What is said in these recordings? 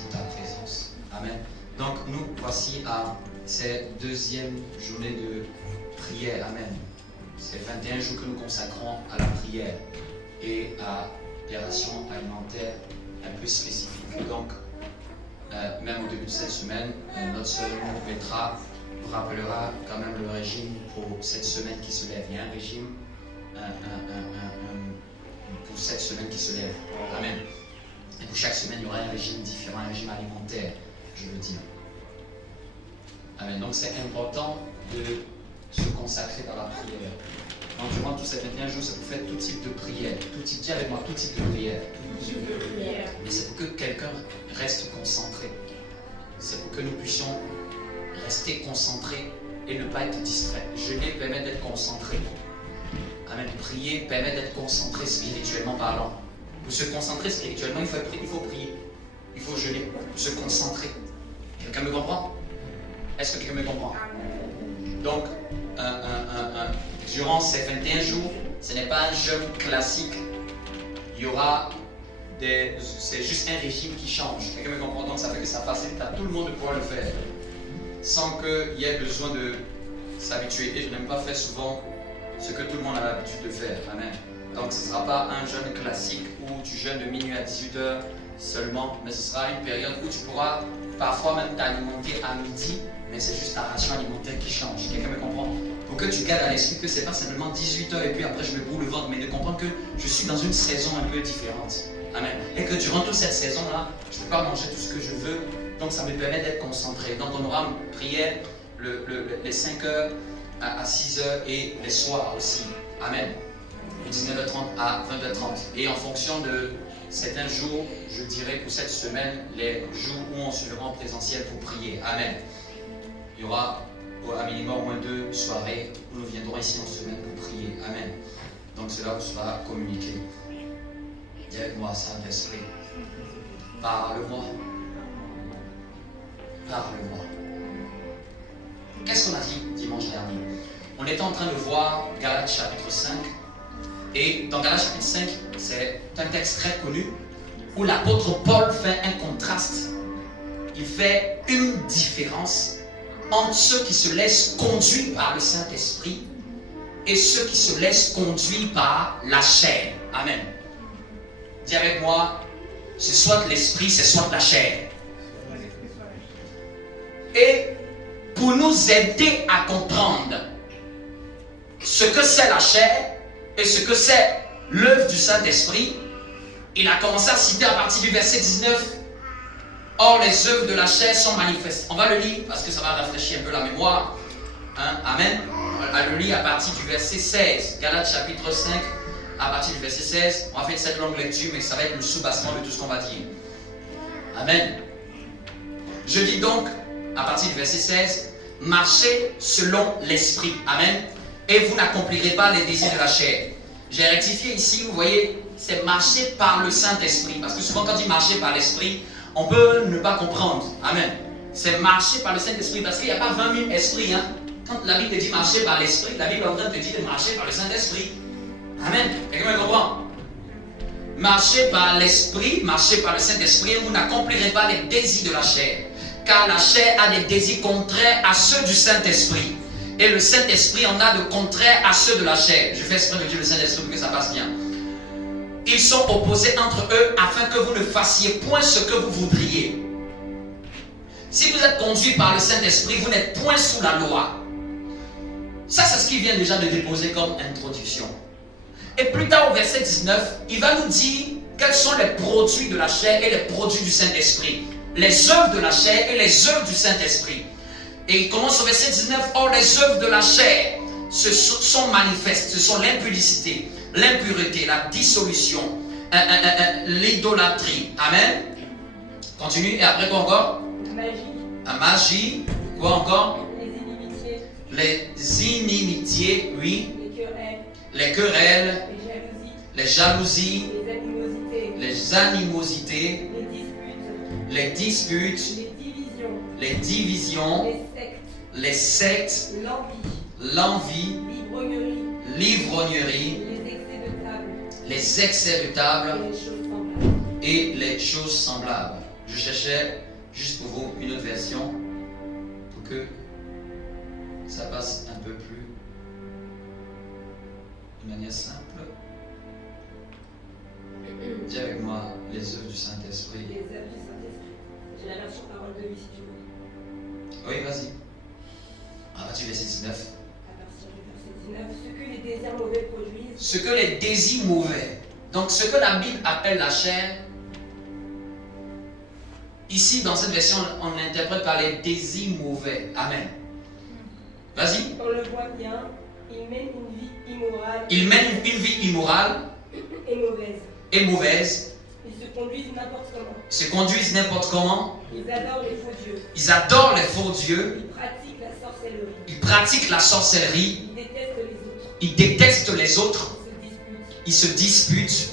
aussi ta présence. Amen. Donc nous voici à cette deuxième journée de prière. Amen. C'est 21 jours que nous consacrons à la prière et à des rations alimentaires un peu spécifiques. Donc, même au début de cette semaine, notre sœur nous rappellera quand même le régime pour cette semaine qui se lève. Il y a un régime pour cette semaine qui se lève. Amen. Et pour chaque semaine, il y aura un régime différent, un régime alimentaire, je veux dire. Amen. Donc c'est important de se consacrer dans la prière. Donc durant tous ces 21 jours, c'est pour faire tout type de prière. Dis avec moi, tout type de prière. Mais c'est pour que quelqu'un reste concentré. C'est pour que nous puissions rester concentrés et ne pas être distraits. Jeûner permet d'être concentré. Amen. Prier permet d'être concentré spirituellement parlant. Pour se concentrer spirituellement, il faut prier. Il faut jeûner. Pour se concentrer. Quelqu'un me comprend? Est-ce que quelqu'un me comprend? Donc, durant ces 21 jours, ce n'est pas un jeûne classique. Il y aura c'est juste un régime qui change. Quelqu'un me comprend? Donc ça fait que ça facilite à tout le monde de pouvoir le faire. Sans qu'il y ait besoin de s'habituer. Et je n'aime pas faire souvent ce que tout le monde a l'habitude de faire. Amen. Donc ce ne sera pas un jeûne classique où tu jeûnes de minuit à 18h seulement, mais ce sera une période où tu pourras parfois même t'alimenter à midi, mais c'est juste ta ration alimentaire qui change. Quelqu'un me comprend? Pour que tu gardes à l'esprit que ce n'est pas simplement 18h et puis après je me bourre le ventre, mais de comprendre que je suis dans une saison un peu différente. Amen. Et que durant toute cette saison-là, je ne peux pas manger tout ce que je veux, donc ça me permet d'être concentré. Donc on aura une prière les 5h à 6h et les soirs aussi. Amen. De 19h30 à 20h30. Et en fonction de certains jours, je dirais pour cette semaine, les jours où on se verra en présentiel pour prier. Amen. Il y aura à minimum au moins 2 soirées où nous viendrons ici en semaine pour prier. Amen. Donc cela vous sera communiqué. Dis avec moi, Saint-Esprit. Parle-moi. Parle-moi. Qu'est-ce qu'on a dit dimanche dernier? On était en train de voir Galates chapitre 5. Et dans Galates chapitre 5, c'est un texte très connu où l'apôtre Paul fait un contraste. Il fait une différence entre ceux qui se laissent conduire par le Saint-Esprit et ceux qui se laissent conduire par la chair. Amen. Dis avec moi, c'est soit l'esprit, c'est soit la chair. Et pour nous aider à comprendre ce que c'est la chair et ce que c'est l'œuvre du Saint-Esprit, il a commencé à citer à partir du verset 19. Or, les œuvres de la chair sont manifestes. On va le lire parce que ça va rafraîchir un peu la mémoire. Hein? Amen. On va le lire à partir du verset 16. Galates chapitre 5, à partir du verset 16. On va faire cette longue lecture, mais ça va être le soubassement de tout ce qu'on va dire. Amen. Je dis donc, à partir du verset 16, marchez selon l'esprit. Amen. Et vous n'accomplirez pas les désirs de la chair. J'ai rectifié ici, vous voyez, c'est marcher par le Saint-Esprit. Parce que souvent, quand on dit marcher par l'esprit, on peut ne pas comprendre. Amen. C'est marcher par le Saint-Esprit. Parce qu'il n'y a pas 20 000 esprits. Hein. Quand la Bible dit marcher par l'esprit, la Bible est en train de te dire de marcher par le Saint-Esprit. Amen. Quelqu'un me comprend? Marchez par l'esprit, marchez par le Saint-Esprit, et vous n'accomplirez pas les désirs de la chair. Car la chair a des désirs contraires à ceux du Saint-Esprit. Et le Saint-Esprit en a de contraires à ceux de la chair. Je fais exprès de dire le Saint-Esprit pour que ça passe bien. Ils sont opposés entre eux afin que vous ne fassiez point ce que vous voudriez. Si vous êtes conduit par le Saint-Esprit, vous n'êtes point sous la loi. Ça, c'est ce qu'il vient déjà de déposer comme introduction. Et plus tard au verset 19, il va nous dire quels sont les produits de la chair et les produits du Saint-Esprit. Les œuvres de la chair et les œuvres du Saint-Esprit. Et il commence au verset 19. Or, les œuvres de la chair sont manifestes. Ce sont l'impudicité, l'impureté, la dissolution, l'idolâtrie. Amen. Continue. Et après quoi encore? La magie. Quoi encore? Les inimitiés, oui. Les querelles. Les jalousies. Les animosités. Les disputes. Les divisions. Les sectes. L'envie. L'ivrognerie. Les excès de table. Et les choses semblables. Je cherchais juste pour vous une autre version pour que ça passe un peu plus de manière simple. Dis avec moi les œuvres du Saint-Esprit. Les œuvres du Saint-Esprit. J'ai la version parole de lui si tu veux. Oui, vas-y. À partir du verset 19. À partir du verset 19. Ce que les désirs mauvais produisent. Ce que les désirs mauvais. Donc ce que la Bible appelle la chair, ici dans cette version on l'interprète par les désirs mauvais. Amen. Vas-y. On le voit bien, il mène une vie immorale. Ils mènent une vie immorale Et mauvaise. et mauvaise. Ils se conduisent n'importe comment. Se conduisent n'importe comment. Ils adorent les faux dieux. Ils adorent les faux dieux. Ils pratiquent la sorcellerie. Ils pratiquent la sorcellerie. Ils détestent les autres. Ils détestent les autres. Ils se disputent. Ils se disputent.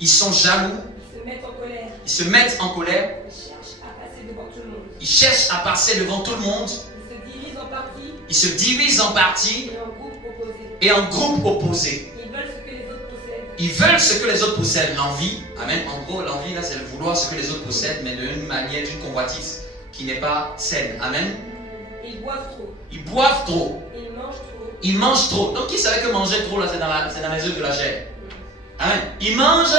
Ils sont jaloux. Ils sont jaloux. Ils se mettent en colère. Ils se mettent en colère. Ils cherchent à passer devant tout le monde. Ils cherchent à passer devant tout le monde. Ils se divisent en parties Ils se divisent en parties et en groupes opposés. et en groupes opposés. Ils veulent ce que les autres possèdent. Ils veulent ce que les autres possèdent. L'envie. Amen. En gros, l'envie, là, c'est le vouloir ce que les autres possèdent, mais d'une manière, d'une convoitise qui n'est pas saine. Amen. Ils boivent trop. Ils boivent trop. Ils mangent trop. Ils mangent trop. Donc, qui savait que manger trop, là, c'est dans les œuvres de la chair? Amen. Ils mangent.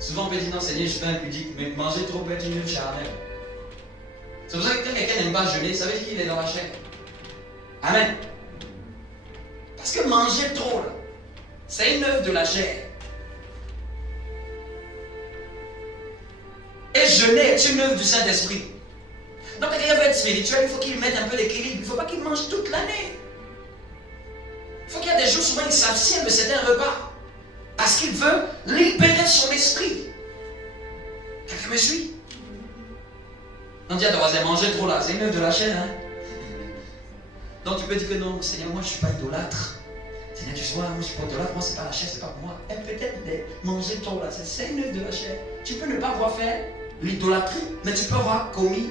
Souvent, on peut dire non, Seigneur, je suis pas impudique, mais manger trop peut être une œuvre charnelle. C'est pour ça que quand quelqu'un n'aime pas jeûner, ça veut dire qu'il est dans la chair. Amen. Parce que manger trop, là, c'est une œuvre de la chair. Et jeûner est une œuvre du Saint-Esprit. Donc, quand quelqu'un veut être spirituel, il faut qu'il mette un peu d'équilibre. Il ne faut pas qu'il mange toute l'année. Il faut qu'il y ait des jours, souvent, il s'abstient de certains repas. Parce qu'il veut libérer son esprit. Quelqu'un me suit? On dit à ton voisin, manger trop là, c'est une œuvre de la chair. Hein? Donc tu peux dire que non, Seigneur, moi je ne suis pas idolâtre. Seigneur, tu vois, moi je ne suis pas idolâtre, moi c'est pas la chair, c'est pas pour moi. Et peut-être manger trop là, c'est une œuvre de la chair. Tu peux ne pas avoir fait l'idolâtrie, mais tu peux avoir commis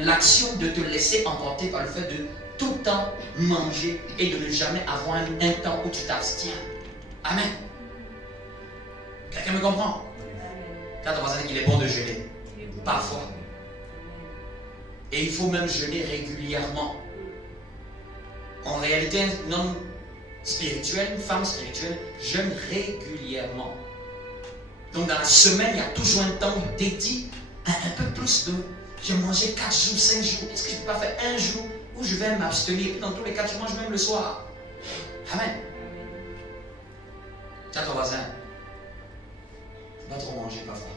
l'action de te laisser emporter par le fait de tout le temps manger et de ne jamais avoir un temps où tu t'abstiens. Amen. Quelqu'un me comprend? Quand on va dire qu'il est bon de jeûner, parfois. Et il faut même jeûner régulièrement. En réalité, un homme spirituel, une femme spirituelle, jeûne régulièrement. Donc dans la semaine, il y a toujours un temps dédié à un peu plus de... J'ai mangé 4 jours, 5 jours. Est-ce que je ne peux pas faire un jour où je vais m'abstenir? Dans tous les cas, tu manges même le soir. Amen. Tiens ton voisin. Pas trop manger parfois.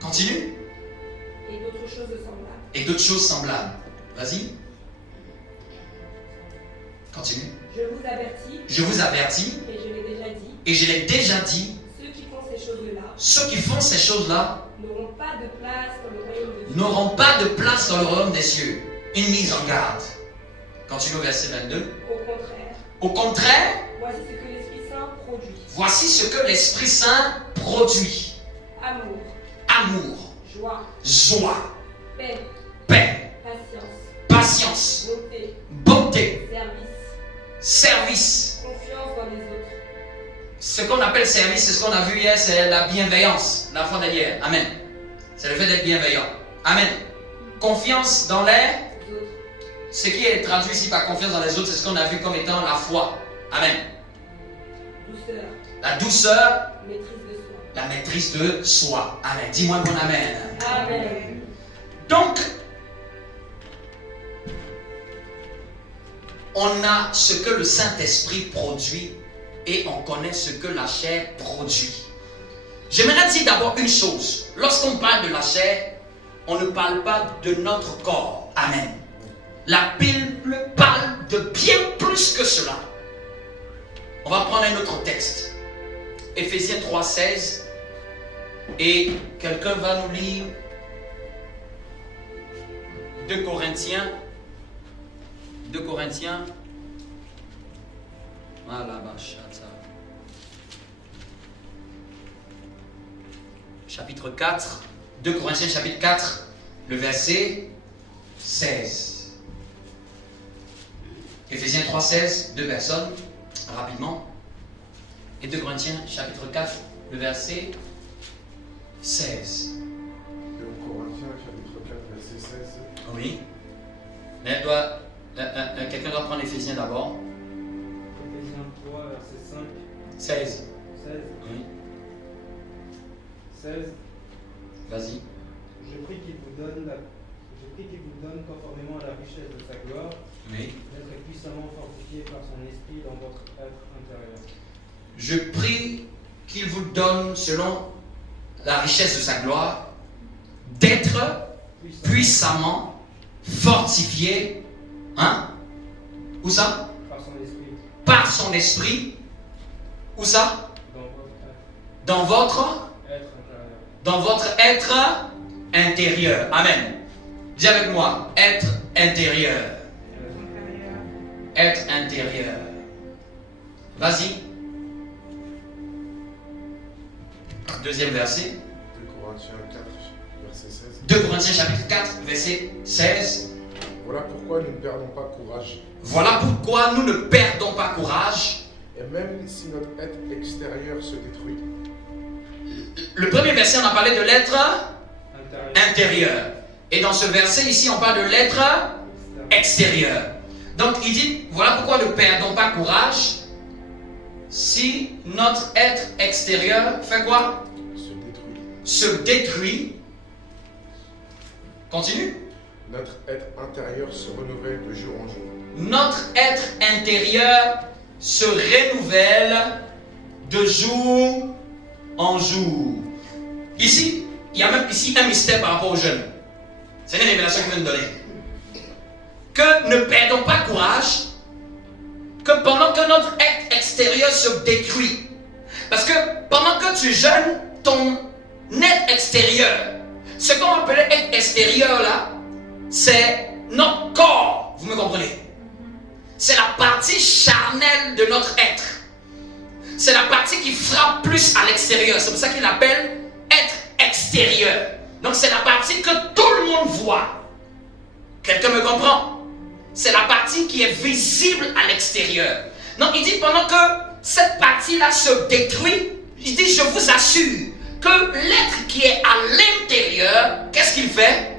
Continue. Et d'autres choses semblables. Et d'autres choses semblables. Vas-y. Continue. Je vous avertis. Je vous avertis. Et je l'ai déjà dit. Et je l'ai déjà dit. Ceux qui font ces choses-là. Ceux qui font ces choses-là. N'auront pas de place dans le royaume de Dieu. N'auront pas de place dans le royaume des cieux. Une mise en garde. Continue au verset 22. Au contraire. Au contraire. Voici ce que l'Esprit Saint produit. Voici ce que l'Esprit Saint produit. Amour. Amour. Joie. Joie. Paix. Paix. Patience. Patience. Bonté. Bonté. Service. Service. Confiance dans les autres. Ce qu'on appelle service, c'est ce qu'on a vu hier, c'est la bienveillance, la foi d'hier. Amen. C'est le fait d'être bienveillant. Amen. Confiance dans les autres. Ce qui est traduit ici par confiance dans les autres, c'est ce qu'on a vu comme étant la foi. Amen. Douceur. La douceur, Maîtrise de soi. la maîtrise de soi. Amen. Dis-moi bon amen. Amen. Donc, on a ce que le Saint-Esprit produit et on connaît ce que la chair produit. J'aimerais dire d'abord une chose. Lorsqu'on parle de la chair, on ne parle pas de notre corps. Amen. La Bible parle de bien plus que cela. On va prendre un autre texte. Éphésiens 3,16. Et quelqu'un va nous lire 2 Corinthiens. 2 Corinthiens. Voilà, chapitre 4. 2 Corinthiens chapitre 4, le verset 16. Éphésiens 3,16, 2 personnes, rapidement. Et 2 Corinthiens chapitre 4, le verset 16. 2 Corinthiens chapitre 4 verset 16. Oui. Mais quelqu'un doit prendre Éphésiens d'abord. Éphésiens 3, verset 5, 16. 16, Oui. 16. Vas-y. Je prie qu'il vous donne conformément à la richesse de sa gloire, Oui. d'être puissamment fortifié par son esprit dans votre être intérieur. Je prie qu'il vous donne, selon la richesse de sa gloire, d'être puissamment fortifié. Hein? Où ça? Par son esprit. Par son esprit. Où ça? Dans votre Dans votre être intérieur. Amen. Dis avec moi, être intérieur. Être intérieur. Vas-y. Deuxième verset. 2 Corinthiens 4 verset 16. 2 Corinthiens chapitre 4, verset 16. Voilà pourquoi nous ne perdons pas courage. Voilà pourquoi nous ne perdons pas courage. Et même si notre être extérieur se détruit, Le premier verset, on a parlé de l'être intérieur. intérieur. Et dans ce verset ici, on parle de l'être extérieur. Donc il dit, voilà pourquoi ne perdons pas courage si notre être extérieur fait quoi? se détruit. Se détruit. Continue. Notre être intérieur se renouvelle de jour en jour. Notre être intérieur se renouvelle de jour en jour. Ici, il y a même ici un mystère par rapport aux jeunes. C'est une révélation qu'il vient de donner. Que ne perdons pas courage, que pendant que notre être extérieur se détruit, parce que pendant que tu jeûnes, ton être extérieur, ce qu'on appelait être extérieur là, c'est notre corps, vous me comprenez? C'est la partie charnelle de notre être. C'est la partie qui frappe plus à l'extérieur. C'est pour ça qu'il appelle être extérieur. Donc c'est la partie que tout le monde voit. Quelqu'un me comprend? C'est la partie qui est visible à l'extérieur. Donc il dit pendant que cette partie-là se détruit, il dit je vous assure que l'être qui est à l'intérieur, qu'est-ce qu'il fait?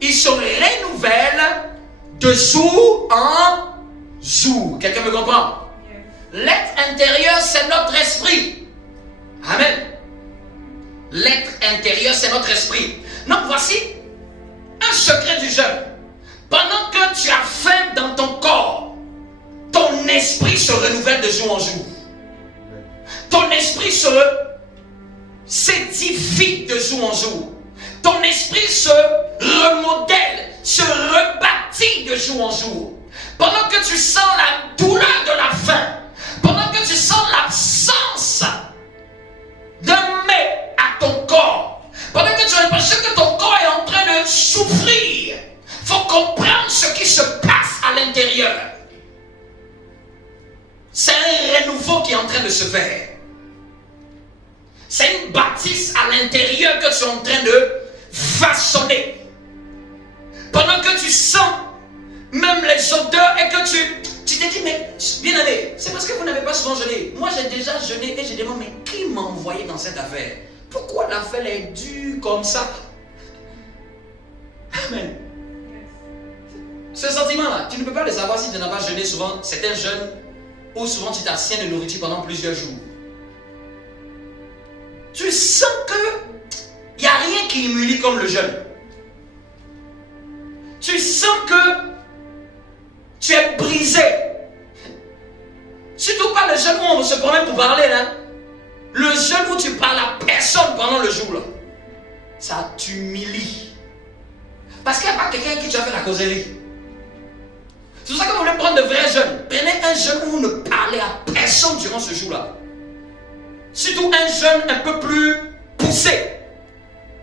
Il se renouvelle de jour en jour. Quelqu'un me comprend? L'être intérieur, c'est notre esprit. Amen. L'être intérieur, c'est notre esprit. Donc voici un secret du jeûne. Pendant que tu as faim dans ton corps, ton esprit se renouvelle de jour en jour. Ton esprit s'édifie de jour en jour. Ton esprit se remodèle, se rebâtit de jour en jour. Pendant que tu sens la douleur de la faim, pendant que tu sens l'absence de mets à ton corps, pendant que tu as l'impression que ton corps est en train de souffrir, il faut comprendre ce qui se passe à l'intérieur. C'est un renouveau qui est en train de se faire. C'est une bâtisse à l'intérieur que tu es en train de façonner. Pendant que tu sens même les odeurs et que tu te dis, mais bien aimé, c'est parce que vous n'avez pas souvent jeûné. Moi j'ai déjà jeûné et je demande, mais qui m'a envoyé dans cette affaire? Pourquoi l'affaire est dure comme ça? Amen. Ce sentiment-là, tu ne peux pas le savoir si tu n'as pas jeûné souvent. C'est un jeûne où souvent tu t'abstiens de nourriture pendant plusieurs jours. Tu sens que il n'y a rien qui humilie comme le jeûne. Tu sens que tu es brisé. Surtout pas le jeûne où on se promène pour parler là. Le jeûne où tu parles à personne pendant le jour là. Ça t'humilie. Parce qu'il n'y a pas quelqu'un qui tu as fait la causerie. C'est pour ça que vous voulez prendre de vrais jeûnes. Prenez un jeûne où vous ne parlez à personne durant ce jour-là. Surtout un jeûne un peu plus poussé.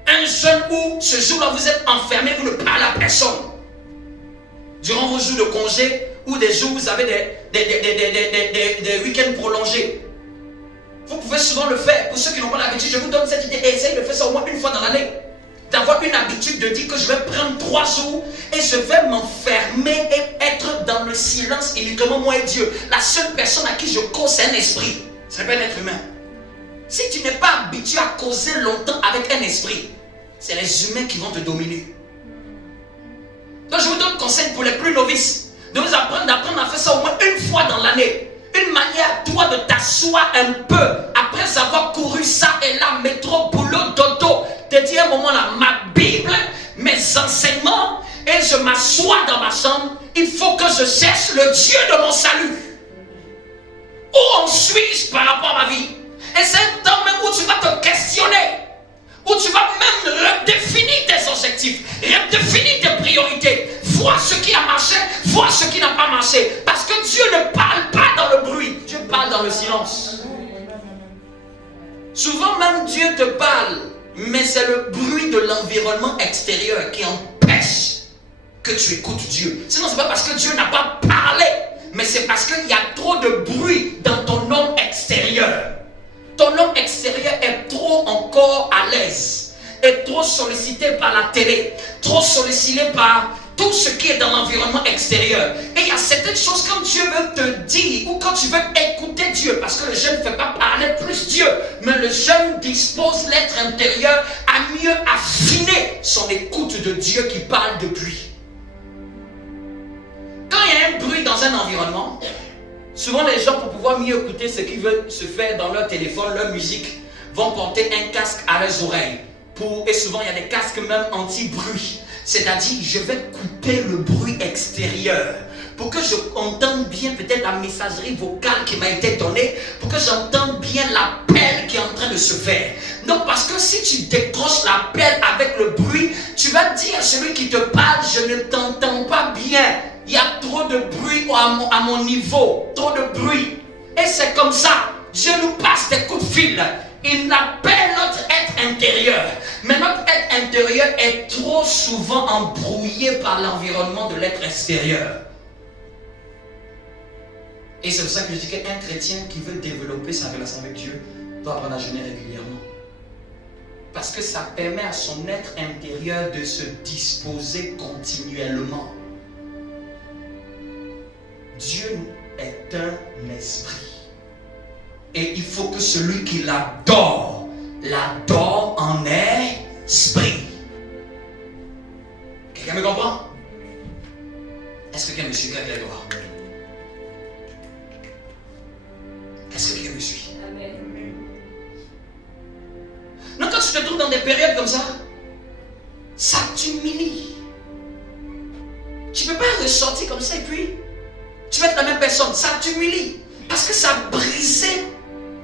Un jeûne où ce jour-là vous êtes enfermé, vous ne parlez à personne. Durant vos jours de congé ou des jours où vous avez des week-ends prolongés. Vous pouvez souvent le faire. Pour ceux qui n'ont pas l'habitude, je vous donne cette idée. Essayez de faire ça au moins une fois dans l'année. d'avoir une habitude de dire que je vais prendre 3 jours et je vais m'enfermer et être dans le silence uniquement moi et Dieu. La seule personne à qui je cause, c'est un esprit. Ce n'est pas un être humain. Si tu n'es pas habitué à causer longtemps avec un esprit, c'est les humains qui vont te dominer. Donc je vous donne conseil pour les plus novices, de vous apprendre à faire ça au moins une fois dans l'année. Une manière, toi, de t'asseoir un peu, après avoir couru ça et là, métro, boulot, dodo, te dire à un moment là, ma Bible, mes enseignements, et je m'assois dans ma chambre, il faut que je cherche le Dieu de mon salut. Où en suis-je par rapport à ma vie? Et c'est un temps même où tu vas te questionner, où tu vas même redéfinir tes objectifs, redéfinir tes priorités, voir ce qui a marché, voir ce qui n'a pas marché. Parce que Dieu ne parle pas dans le bruit, Dieu parle dans le silence. Souvent même Dieu te parle, mais c'est le bruit de l'environnement extérieur qui empêche que tu écoutes Dieu. Sinon, ce n'est pas parce que Dieu n'a pas parlé, mais c'est parce qu'il y a trop de bruit dans ton homme extérieur. Ton homme extérieur est trop encore à l'aise, est trop sollicité par la télé, trop sollicité par tout ce qui est dans l'environnement extérieur. Et il y a certaines choses quand Dieu veut te dire, ou quand tu veux écouter Dieu, parce que le jeune ne fait pas parler plus Dieu, mais le jeune dispose l'être intérieur à mieux affiner son écoute de Dieu qui parle depuis. Quand il y a un bruit dans un environnement, souvent les gens, pour pouvoir mieux écouter ce qui veut se faire dans leur téléphone, leur musique, vont porter un casque à leurs oreilles. Et souvent il y a des casques même anti-bruit. C'est-à-dire, je vais couper le bruit extérieur pour que je entende bien peut-être la messagerie vocale qui m'a été donnée, pour que j'entende bien l'appel qui est en train de se faire. Donc, parce que si tu décroches l'appel avec le bruit, tu vas dire à celui qui te parle, je ne t'entends pas bien. Il y a trop de bruit à mon niveau, trop de bruit. Et c'est comme ça, Dieu nous passe des coups de fil. Il appelle notre être intérieur. Mais notre être intérieur est trop souvent embrouillé par l'environnement de l'être extérieur. Et c'est pour ça que je dis qu'un chrétien qui veut développer sa relation avec Dieu doit apprendre à jeûner régulièrement. Parce que ça permet à son être intérieur de se disposer continuellement. Dieu est un esprit. Et il faut que celui qui l'adore en esprit. Quelqu'un me comprend? Est-ce que quelqu'un me suit? Quelqu'un doit. Est-ce que quelqu'un me suit? Amen. Donc quand tu te trouves dans des périodes comme ça t'humilie. Tu ne peux pas ressortir comme ça et puis tu vas être la même personne. Ça t'humilie. Parce que ça a brisé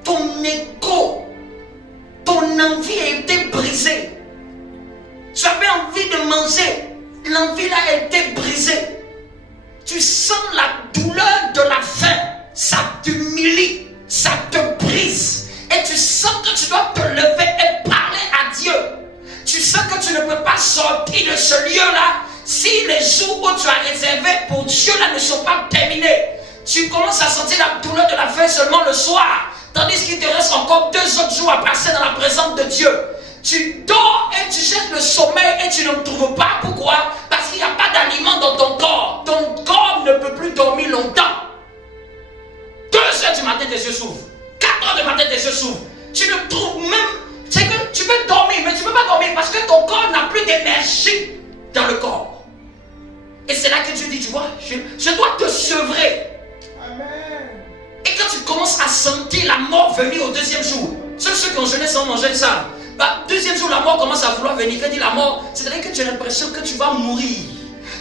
ton ego. Ton envie a été brisée. Tu avais envie de manger. L'envie là a été brisée. Tu sens la douleur de la faim. Ça t'humilie. Ça te brise. Et tu sens que tu dois te lever et parler à Dieu. Tu sens que tu ne peux pas sortir de ce lieu-là si les jours où tu as réservé pour Dieu là ne sont pas terminés. Tu commences à sentir la douleur de la faim seulement le soir. Tandis qu'il te reste encore 2 autres jours à passer dans la présence de Dieu. Tu dors et tu cherches le sommeil et tu ne le trouves pas. Pourquoi? Parce qu'il n'y a pas d'aliment dans ton corps. Ton corps ne peut plus dormir longtemps. 2 heures du matin, tes yeux s'ouvrent. 4 heures du matin, tes yeux s'ouvrent. Tu ne trouves même... C'est que tu peux dormir, mais tu ne peux pas dormir parce que ton corps n'a plus d'énergie dans le corps. Et c'est là que Dieu dit, tu vois, je dois te sevrer. Et quand tu commences à sentir la mort venir au 2e jour, ceux qui ont jeûné sans manger ça, 2e jour la mort commence à vouloir venir. Quand dit la mort, c'est-à-dire que tu as l'impression que tu vas mourir.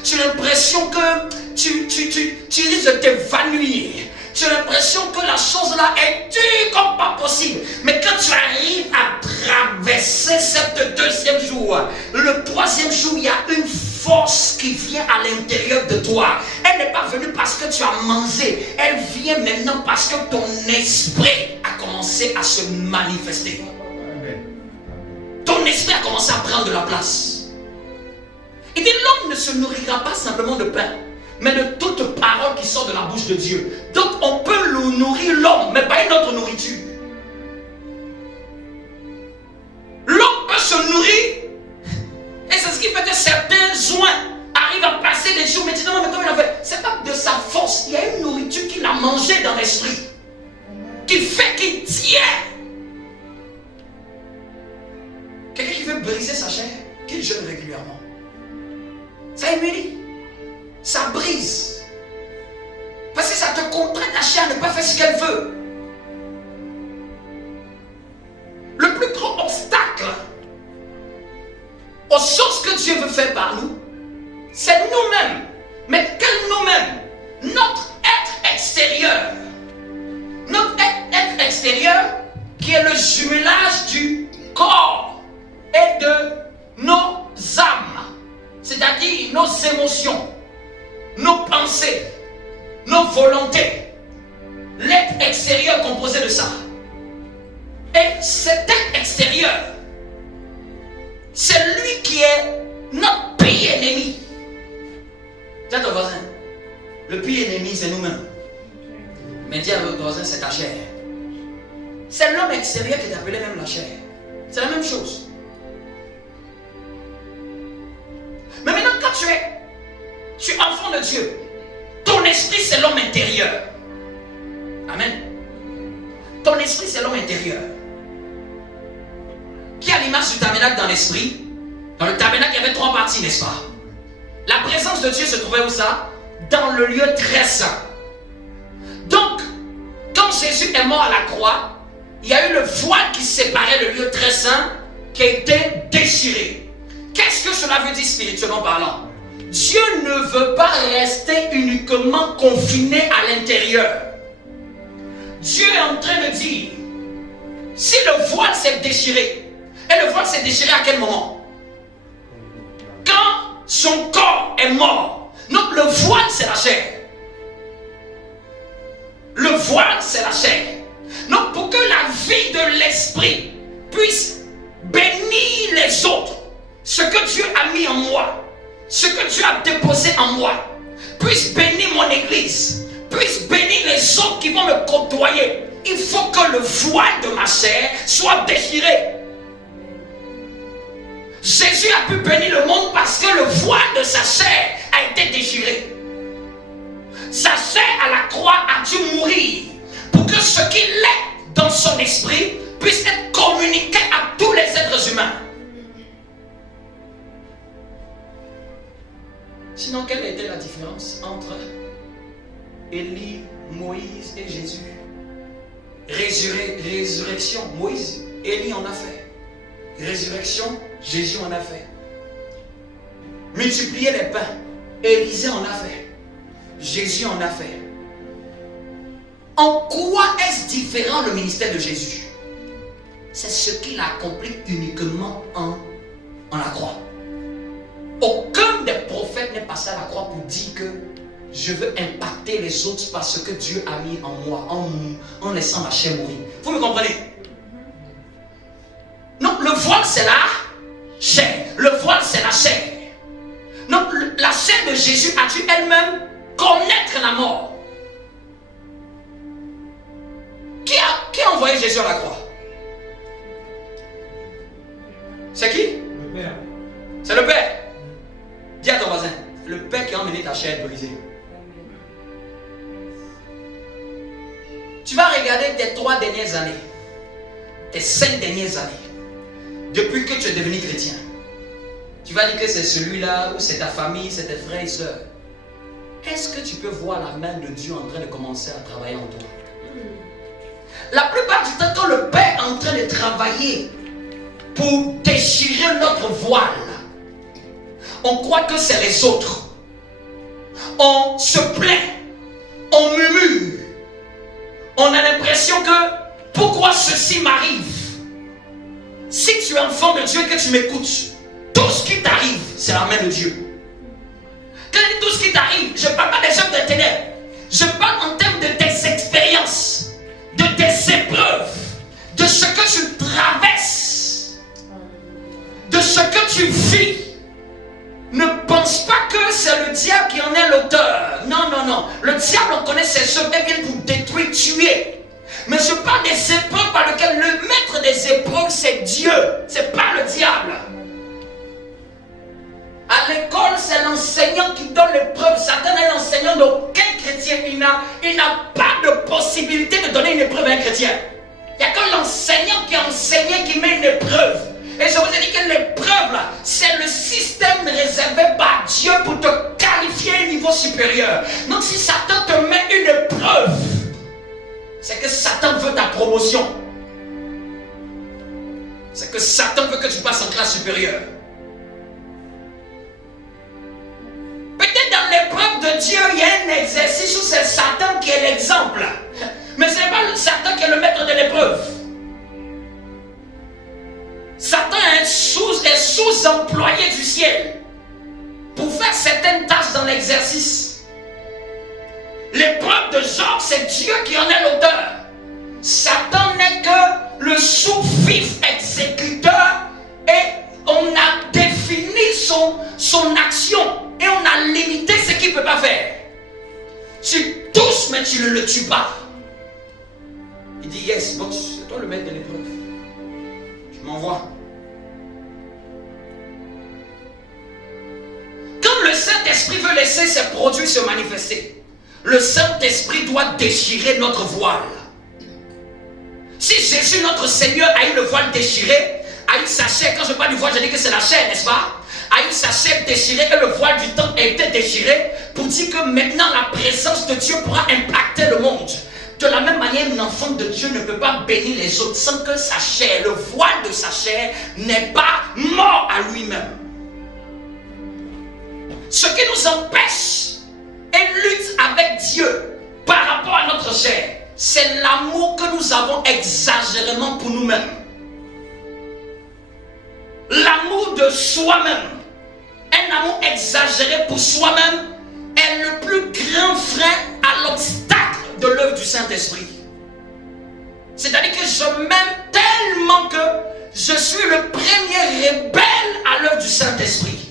Tu as l'impression que tu risques de t'évanouir. Tu as l'impression que la chose là est dure comme pas possible. Mais quand tu arrives à traverser cette 2e jour, le 3e jour, il y a une force qui vient à l'intérieur de toi. Elle n'est pas venue parce que tu as mangé. Elle vient maintenant parce que ton esprit a commencé à se manifester. Ton esprit a commencé à prendre de la place. Il dit l'homme ne se nourrira pas simplement de pain, mais de toute parole qui sort de la bouche de Dieu. Donc on peut nourrir l'homme, mais pas une autre nourriture. L'homme peut se nourrir à manger dans l'esprit, qui fait qu'il tient. Quelqu'un qui veut briser sa chair, qu'il jeûne régulièrement. Ça humilie, ça brise. Parce que ça te contraint ta chair à ne pas faire ce qu'elle veut. Le plus grand obstacle aux choses que Dieu veut faire par nous, c'est nous-mêmes. Mais quel nous-mêmes? Notre être extérieur. Notre être extérieur qui est le jumelage du corps et de nos âmes. C'est-à-dire nos émotions, nos pensées, nos volontés. L'être extérieur composé de ça. Et cet être extérieur, c'est lui qui est notre pire ennemi. Dis à ton voisin, le pire ennemi c'est nous-mêmes. Mais dis à votre voisin, c'est ta chair. C'est l'homme extérieur qui est appelé même la chair. C'est la même chose. Mais maintenant quand tu es enfant de Dieu, ton esprit c'est l'homme intérieur. Amen. Ton esprit c'est l'homme intérieur. Qui a l'image du tabernacle dans l'esprit? Dans le tabernacle, il y avait 3 parties, n'est-ce pas? La présence de Dieu se trouvait où ça? Dans le lieu très saint. Donc, quand Jésus est mort à la croix, il y a eu le voile qui séparait le lieu très saint qui a été déchiré. Qu'est-ce que cela veut dire spirituellement parlant? Dieu ne veut pas rester uniquement confiné à l'intérieur. Dieu est en train de dire, si le voile s'est déchiré, et le voile s'est déchiré à quel moment? Quand son corps est mort. Donc le voile c'est la chair. Le voile c'est la chair. Donc pour que la vie de l'esprit puisse bénir les autres, ce que Dieu a mis en moi, ce que Dieu a déposé en moi, puisse bénir mon église, puisse bénir les autres qui vont me côtoyer, il faut que le voile de ma chair soit déchiré. Jésus a pu bénir le monde parce que le voile de sa chair a été déchiré. Sa chair à la croix a dû mourir pour que ce qu'il est dans son esprit puisse être communiqué à tous les êtres humains. Sinon, quelle était la différence entre Élie, Moïse et Jésus? Résurrection, Moïse, Élie en a fait. Résurrection, Jésus en a fait. Multiplier les pains, Élisée en a fait. Jésus en a fait. En quoi est-ce différent le ministère de Jésus? C'est ce qu'il a accompli uniquement en la croix. Aucun des prophètes n'est passé à la croix pour dire que je veux impacter les autres par ce que Dieu a mis en moi, en laissant ma chair mourir. Vous me comprenez? Non, le voile c'est la chair. Le voile c'est la chair. Donc la chair de Jésus a dû elle-même connaître la mort. Qui a envoyé Jésus à la croix? C'est qui? Le Père. C'est le Père. Dis à ton voisin, le Père qui a emmené ta chair brisée. Tu vas regarder tes 3 dernières années, tes 5 dernières années, depuis que tu es devenu chrétien. Tu vas dire que c'est celui-là, ou c'est ta famille, c'est tes frères et sœurs. Est-ce que tu peux voir la main de Dieu en train de commencer à travailler en toi? La plupart du temps, quand le Père est en train de travailler pour déchirer notre voile, on croit que c'est les autres. On se plaint, on murmure. On a l'impression que pourquoi ceci m'arrive? Si tu es enfant de Dieu et que tu m'écoutes, tout ce qui t'arrive, c'est la main de Dieu. Quand je dis tout ce qui t'arrive, je ne parle pas des œuvres de ténèbres. Je parle en termes de tes expériences, de tes épreuves, de ce que tu traverses, de ce que tu vis. Ne pense pas que c'est le diable qui en est l'auteur. Non, non, non. Le diable, on connaît ses œuvres, elles viennent pour détruire, tuer. Mais je parle des épreuves par lesquelles le maître des épreuves, c'est Dieu. C'est pas le diable. À l'école, c'est l'enseignant qui donne l'épreuve. Satan est l'enseignant d'aucun chrétien, il n'a pas de possibilité de donner une épreuve à un chrétien. Il n'y a que l'enseignant qui enseigne qui met une épreuve. Et je vous ai dit que l'épreuve là, c'est le système réservé par Dieu pour te qualifier à un niveau supérieur. Donc si Satan te met une épreuve, c'est que Satan veut ta promotion. C'est que Satan veut que tu passes en classe supérieure. Peut-être dans l'épreuve de Dieu, il y a un exercice où c'est Satan qui est l'exemple. Mais ce n'est pas Satan qui est le maître de l'épreuve. Satan est sous-employé du ciel pour faire certaines tâches dans l'exercice. L'épreuve de Job, c'est Dieu qui en est l'auteur. Satan n'est que le sous-vif exécuteur et on a défini son action et on a limité ce qu'il ne peut pas faire. Tu touches mais tu ne le tues pas. Il dit yes, bon, c'est toi le maître de l'épreuve. Tu m'envoies. Quand le Saint-Esprit veut laisser ses produits se manifester, le Saint-Esprit doit déchirer notre voile. Si Jésus, notre Seigneur, a eu le voile déchiré, a eu sa chair, quand je parle du voile, je dis que c'est la chair, n'est-ce pas? A eu sa chair déchirée et le voile du temps a été déchiré pour dire que maintenant la présence de Dieu pourra impacter le monde. De la même manière, un enfant de Dieu ne peut pas bénir les autres sans que sa chair, le voile de sa chair, n'est pas mort à lui-même. Ce qui nous empêche et lutte avec Dieu par rapport à notre chair, c'est l'amour que nous avons exagérément pour nous-mêmes. L'amour de soi-même, un amour exagéré pour soi-même, est le plus grand frein à l'obstacle de l'œuvre du Saint-Esprit. C'est-à-dire que je m'aime tellement que je suis le premier rebelle à l'œuvre du Saint-Esprit.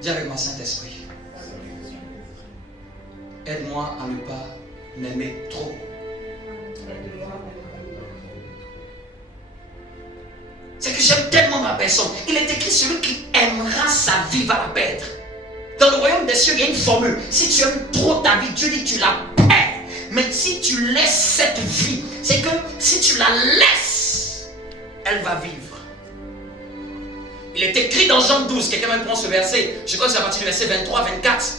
Dis avec moi, Saint-Esprit, aide-moi à ne pas m'aimer trop. C'est que j'aime tellement ma personne. Il est écrit: celui qui aimera sa vie va la perdre. Dans le royaume des cieux, il y a une formule. Si tu aimes trop ta vie, Dieu dit que tu la perds. Mais si tu laisses cette vie, c'est que si tu la laisses, elle va vivre. Il est écrit dans Jean 12, quelqu'un me prend ce verset, je crois que c'est à partir du verset 23-24.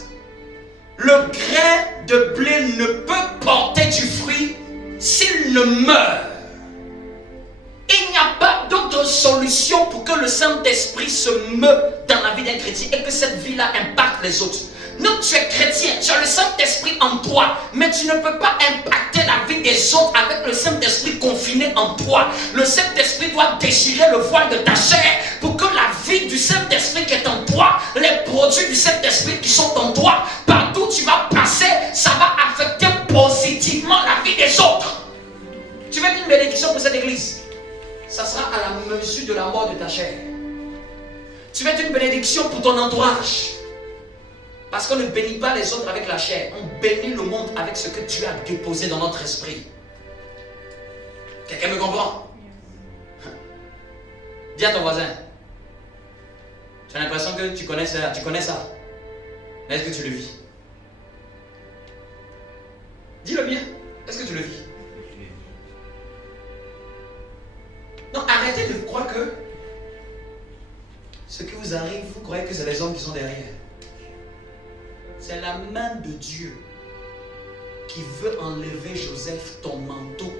Le grain de blé ne peut porter du fruit s'il ne meurt. Il n'y a pas d'autre solution pour que le Saint-Esprit se meure dans la vie d'un chrétien et que cette vie-là impacte les autres. Donc tu es chrétien, tu as le Saint-Esprit en toi, mais tu ne peux pas impacter la vie des autres avec le Saint-Esprit confiné en toi. Le Saint-Esprit doit déchirer le voile de ta chair pour que la vie du Saint-Esprit qui est en toi, les produits du Saint-Esprit qui sont en toi, partout où tu vas passer, ça va affecter positivement la vie des autres. Tu veux une bénédiction pour cette église? Ça sera à la mesure de la mort de ta chair. Tu veux une bénédiction pour ton entourage. Parce qu'on ne bénit pas les autres avec la chair. On bénit le monde avec ce que Dieu a déposé dans notre esprit. Quelqu'un me comprend? Dis à ton voisin. Tu as l'impression que tu connais ça. Mais est-ce que tu le vis? Dis-le bien. Est-ce que tu le vis? Non, arrêtez de croire que ce qui vous arrive, vous croyez que c'est les hommes qui sont derrière. C'est la main de Dieu qui veut enlever, Joseph, ton manteau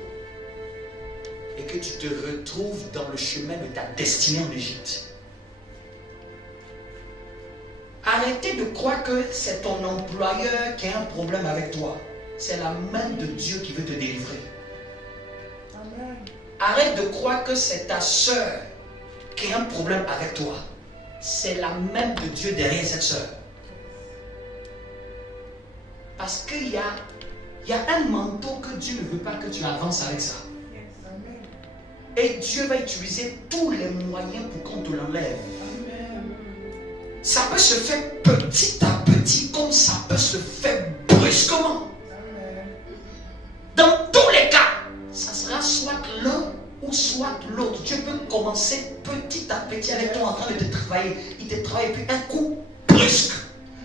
et que tu te retrouves dans le chemin de ta destinée en Égypte. Arrêtez de croire que c'est ton employeur qui a un problème avec toi. C'est la main de Dieu qui veut te délivrer. Amen. Arrête de croire que c'est ta soeur qui a un problème avec toi. C'est la main de Dieu derrière cette soeur. Parce qu'il y a un manteau que Dieu ne veut pas que tu avances avec ça. Et Dieu va utiliser tous les moyens pour qu'on te l'enlève. Ça peut se faire petit à petit comme ça peut se faire brusquement. Dans tous les cas, ça sera soit l'un ou soit l'autre. Dieu peut commencer petit à petit avec toi en train de te travailler. Il te travaille, puis un coup brusque.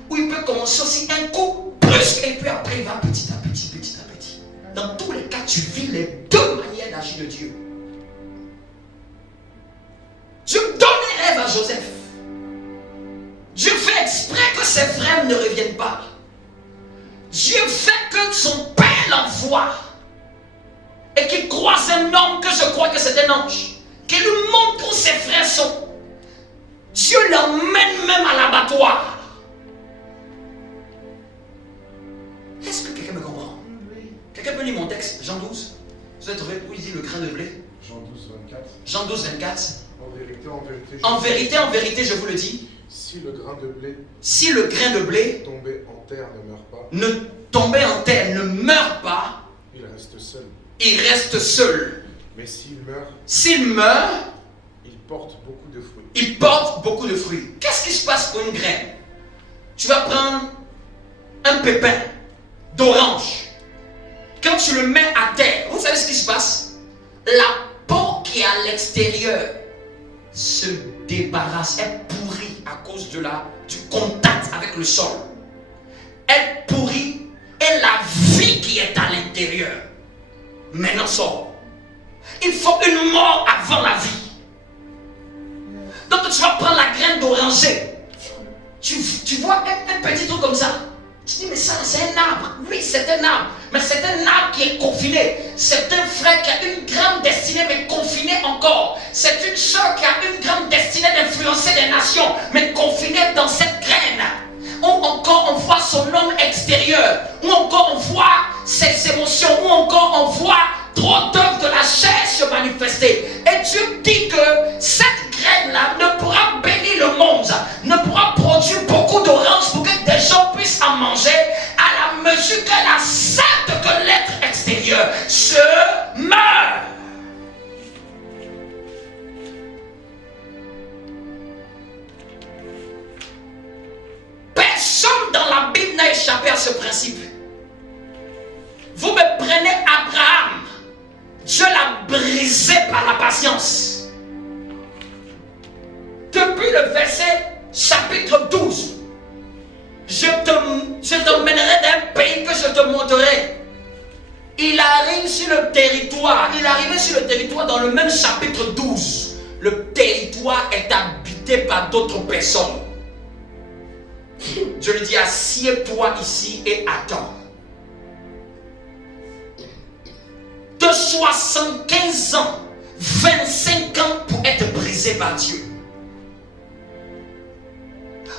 Ou il peut commencer aussi un coup brusque. Et puis après, il va petit à petit, petit à petit. Dans tous les cas, tu vis les deux manières d'agir de Dieu. Dieu donne un rêve à Joseph. Dieu fait exprès que ses frères ne reviennent pas. Dieu fait que son père l'envoie. Et qu'il croise un homme que je crois que c'est un ange. Qu'il lui montre où ses frères sont. Dieu l'emmène même à l'abattoir. Est-ce que quelqu'un me comprend? Quelqu'un peut lire mon texte, Jean 12. Vous avez trouvé où il dit le grain de blé? Jean 12, 24. Jean 12, 24. En vérité, En vérité, je vous le dis. si le grain de blé tombé en terre ne meurt pas, tombé en terre ne meurt pas, il reste seul. il reste seul. Mais S'il meurt, il porte beaucoup de fruits. Il porte beaucoup de fruits. Qu'est-ce qui se passe pour une graine? Tu vas prendre un pépin d'orange. Quand tu le mets à terre, vous savez ce qui se passe? La peau qui est à l'extérieur se débarrasse, elle pourrit à cause du contact avec le sol. Elle pourrit et la vie qui est à l'intérieur maintenant sort. Il faut une mort avant la vie. Donc tu vas prendre la graine d'oranger. Tu vois un petit truc comme ça. Tu dis mais ça c'est un arbre. Oui c'est un arbre. Mais c'est un arbre qui est confiné. C'est un frère qui a une grande destinée mais confiné encore. C'est une soeur qui a une grande destinée d'influencer des nations mais confinée dans cette graine. Ou encore on voit son homme extérieur. Ou encore on voit ses émotions. Ou encore on voit trop d'œuvres de la chair se manifester. Et Dieu dit que cette graine-là ne pourra bénir le monde, ne pourra produire beaucoup d'oranges pour que des gens puissent en manger à la mesure qu'elle accepte que l'être extérieur se meurt. Personne dans la Bible n'a échappé à ce principe. Vous me prenez Abraham. Dieu l'a brisé par la patience. Depuis le verset chapitre 12, je t'emmènerai d'un pays que je te montrerai. Il arrive sur le territoire. Il est arrivé sur le territoire dans le même chapitre 12. Le territoire est habité par d'autres personnes. Je lui dis, assieds-toi ici et attends. De 75 ans, 25 ans pour être brisé par Dieu.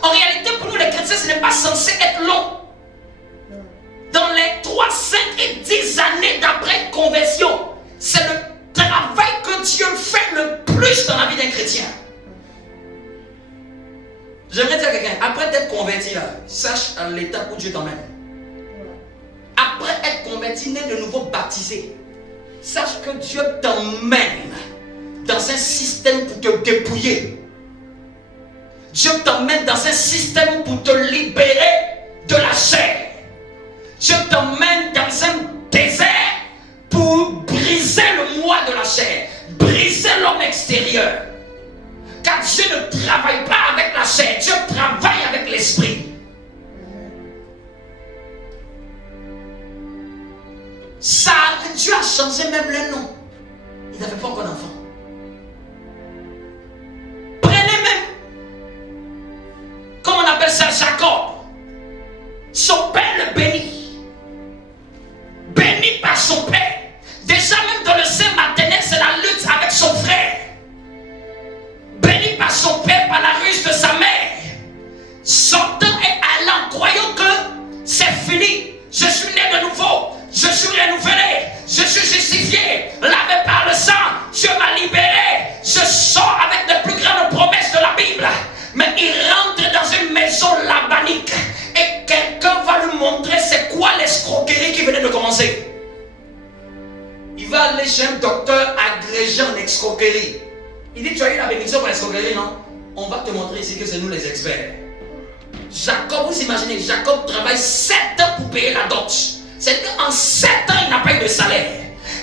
En réalité, pour nous les chrétiens, ce n'est pas censé être long. Dans les 3, 5 et 10 années d'après conversion, c'est le travail que Dieu fait le plus dans la vie d'un chrétien. J'aimerais dire à quelqu'un, après d'être converti, là, sache à l'étape où Dieu t'emmène. Après être converti, né de nouveau baptisé, sache que Dieu t'emmène dans un système pour te dépouiller. Dieu t'emmène dans un système pour te libérer de la chair. Dieu t'emmène dans un désert pour briser le moi de la chair, briser l'homme extérieur. Car Dieu ne travaille pas avec la chair, Dieu travaille avec l'esprit. Ça, Dieu a changé même le nom. Il n'avait pas encore d'enfant. Prenez même, comment on appelle ça, Jacob. Son père le bénit. Béni par son père. Déjà même dans le sein maternel, c'est la lutte avec son frère. Béni par son père, par la ruse de sa mère. Sortant et allant, croyant que c'est fini. Je suis né de nouveau. Je suis renouvelé, je suis justifié, lavé par le sang, Dieu m'a libéré, je sors avec les plus grandes promesses de la Bible. Mais il rentre dans une maison labanique et quelqu'un va lui montrer c'est quoi l'escroquerie qui venait de commencer. Il va aller chez un docteur agrégé en escroquerie. Il dit tu as eu la bénédiction pour l'escroquerie, non? On va te montrer ici que c'est nous les experts. Jacob, vous imaginez, Jacob travaille 7 ans pour payer la dot. C'est qu'en 7 ans, il n'a pas eu de salaire.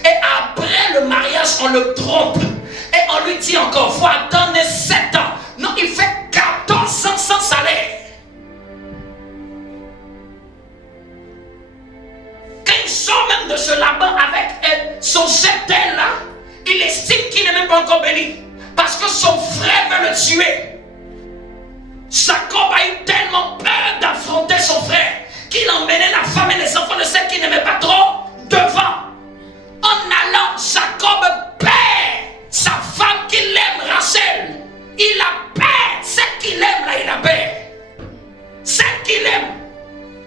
Et après le mariage, on le trompe. Et on lui dit encore, il faut attendre 7 tuer. Jacob a eu tellement peur d'affronter son frère qu'il emmenait la femme et les enfants de celle qu'il n'aimait pas trop devant. En allant, Jacob perd sa femme qu'il aime, Rachel. Il la perd. Celle qu'il aime, là, il la perd. Celle qu'il aime.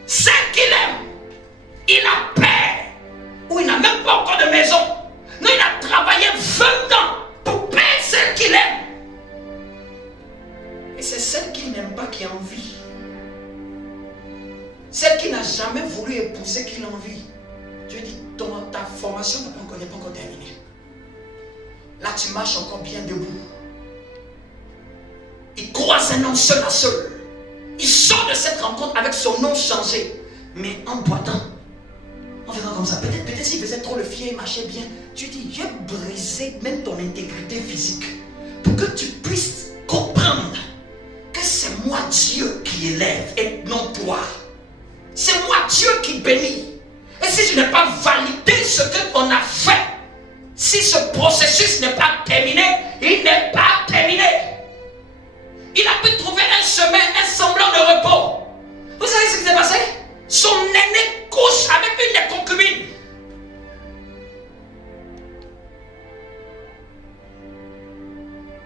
Celle qu'il aime. Il la perd. Ou il n'a même pas encore de maison. Non, il a travaillé 20 ans pour perdre celle qu'il aime. Et c'est celle qu'il n'aime pas qui en vit. Celle qui n'a jamais voulu épouser qui l'envie. Dieu dit, ta formation n'est pas encore terminée. Là, tu marches encore bien debout. Il croise un homme seul à seul. Il sort de cette rencontre avec son nom changé. Mais en boitant, en faisant comme ça, peut-être s'il faisait trop le fier, il marchait bien. Dieu dit, j'ai brisé même ton intégrité physique. Pour que tu puisses comprendre que c'est moi Dieu qui élève et non toi. C'est moi Dieu qui bénit. Et si je n'ai pas validé ce qu'on a fait, si ce processus n'est pas terminé, il n'est pas terminé. Il a pu trouver un chemin, un semblant de repos. Vous savez ce qui s'est passé? Son aîné couche avec une des concubines.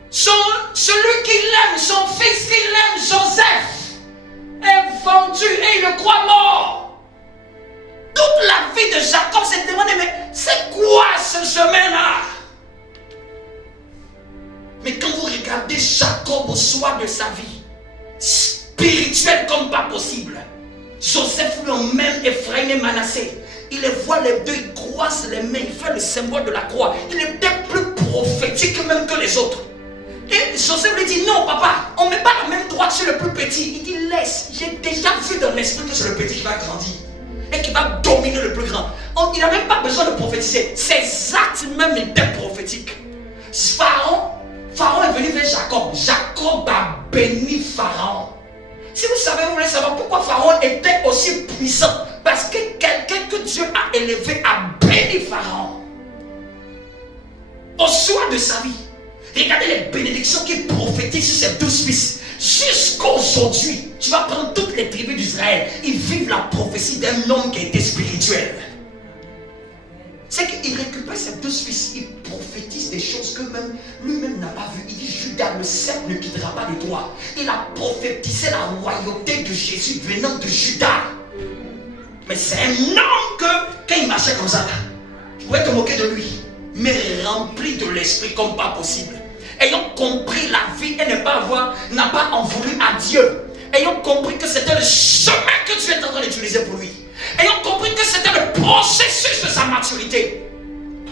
Celui qu'il aime, son fils qu'il aime, Joseph, est vendu et il le croit mort. Toute la vie de Jacob s'est demandé, mais c'est quoi ce chemin-là? Mais quand vous regardez Jacob au soir de sa vie, spirituel comme pas possible, Joseph lui en même Ephraim et Manassé, il les voit les deux, il croise les mains, il fait le symbole de la croix. Il était plus prophétique même que les autres. Et Joseph lui dit, non papa, on ne met pas la même droite sur le plus petit. Il dit, laisse, j'ai déjà vu dans l'esprit que c'est le petit qui va grandir et qui va dominer le plus grand. Il n'a même pas besoin de prophétiser. Ses actes même étaient prophétiques. Pharaon est venu vers Jacob. Jacob a béni Pharaon. Si vous savez, vous voulez savoir pourquoi Pharaon était aussi puissant. Parce que quelqu'un que Dieu a élevé a béni Pharaon. Au soir de sa vie. Regardez les bénédictions qu'il prophétise sur ses 12 fils. Jusqu'aujourd'hui, tu vas prendre toutes les tribus d'Israël. Ils vivent la prophétie d'un homme qui a été spirituel. C'est qu'il récupère ses 12 fils. Il prophétise des choses que même lui-même n'a pas vues. Il dit, Judas, le sceptre ne quittera pas de toi. Il a prophétisé la royauté de Jésus venant de Judas. Mais c'est un homme que, quand il marchait comme ça, tu pouvais te moquer de lui. Mais rempli de l'esprit comme pas possible. Ayant compris la vie et n'a pas en voulu à Dieu. Ayant compris que c'était le chemin que Dieu est en train d'utiliser pour lui. Ayant compris que c'était le processus de sa maturité.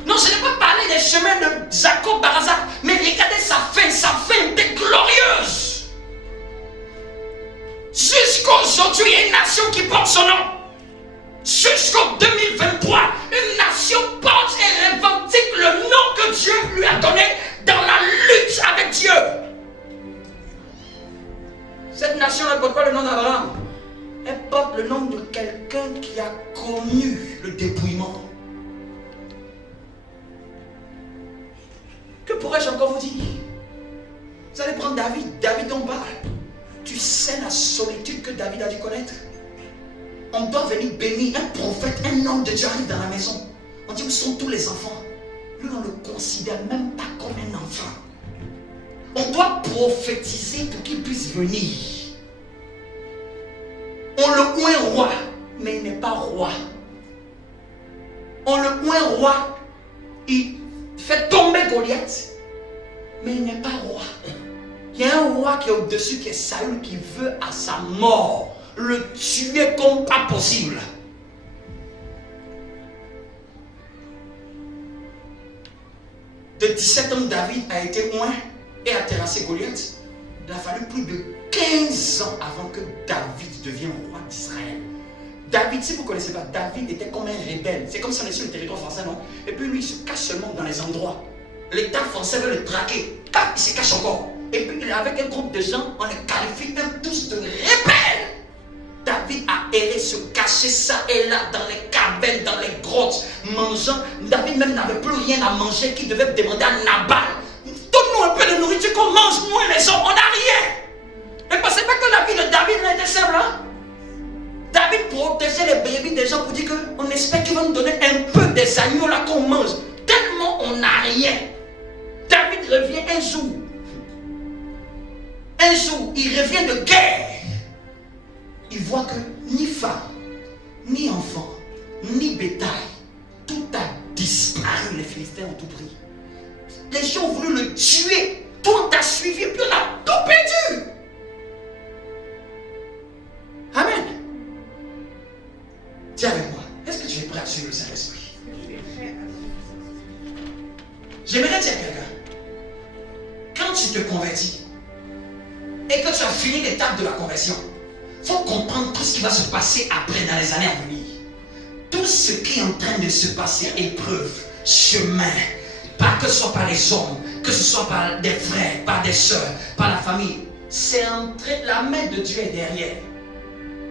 Non, je n'ai pas parlé des chemins de Jacob par hasard, mais regardez sa fin était glorieuse. Jusqu'aujourd'hui, il y a une nation qui porte son nom. Jusqu'en 2023, une nation porte et revendique le nom que Dieu lui a donné dans la lutte avec Dieu. Cette nation ne porte pas le nom d'Abraham. Elle porte le nom de quelqu'un qui a connu le dépouillement. Que pourrais-je encore vous dire? Vous allez prendre David. David dont on parle. Tu sais la solitude que David a dû connaître. On doit venir bénir un prophète, un homme de Dieu arrive dans la maison. On dit où sont tous les enfants? Lui, on ne le considère même pas comme un enfant. On doit prophétiser pour qu'il puisse venir. On le oint roi, mais il n'est pas roi. On le oint roi, il fait tomber Goliath, mais il n'est pas roi. Il y a un roi qui est au-dessus, qui est Saül, qui veut à sa mort le tuer comme pas possible. De 17 ans, David a été oint et a terrassé Goliath. Il a fallu plus de 15 ans avant que David devienne roi d'Israël. David, si vous ne connaissez pas, David était comme un rebelle. C'est comme ça, on est sur le territoire français, non? Et puis lui, il se cache seulement dans les endroits. L'État français veut le traquer. Il se cache encore. Et puis, avec un groupe de gens, on les qualifie même tous de rebelles. David a erré, se cacher ça et là, dans les cavernes, dans les grottes, mangeant. David même n'avait plus rien à manger, qu'il devait demander à Nabal. Donne-nous un peu de nourriture. dit qu'on mange moins les hommes, on n'a rien. Ne pensez pas que la vie de David n'a été simple. Hein? David protégeait les brebis des gens pour dire qu'on espère qu'il va nous donner un peu des agneaux là qu'on mange. Tellement on n'a rien. David revient un jour. Un jour, il revient de guerre. Il voit que ni femme, ni enfant, ni bétail, tout a disparu. Les Philistins ont tout pris. Les gens ont voulu le tuer. Tout a suivi, puis on a tout perdu. Amen. Dis avec moi, est-ce que tu es prêt à suivre le Saint-Esprit? J'aimerais dire à quelqu'un, quand tu te convertis et que tu as fini l'étape de la conversion, il faut comprendre tout ce qui va se passer après dans les années à venir. Tout ce qui est en train de se passer, épreuve, chemin, pas que ce soit par les hommes, que ce soit par des frères, par des soeurs, par la famille, c'est entrer, la main de Dieu est derrière.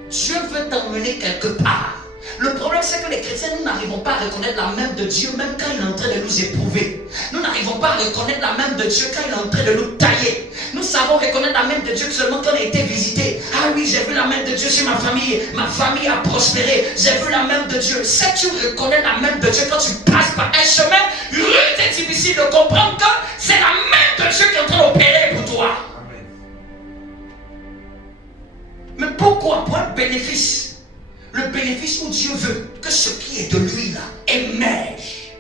Dieu veut t'emmener quelque part. Le problème, c'est que les chrétiens, nous n'arrivons pas à reconnaître la main de Dieu, même quand il est en train de nous éprouver. Nous n'arrivons pas à reconnaître la main de Dieu quand il est en train de nous tailler. Nous savons reconnaître la main de Dieu seulement quand on a été visité. Ah oui, j'ai vu la main de Dieu sur ma famille a prospéré. J'ai vu la main de Dieu. Si tu reconnais la main de Dieu quand tu passes par un chemin rude et difficile de comprendre que c'est la main de Dieu qui est en train d'opérer pour toi. Amen. Mais pourquoi? Pour un bénéfice. Le bénéfice où Dieu veut que ce qui est de lui là émerge.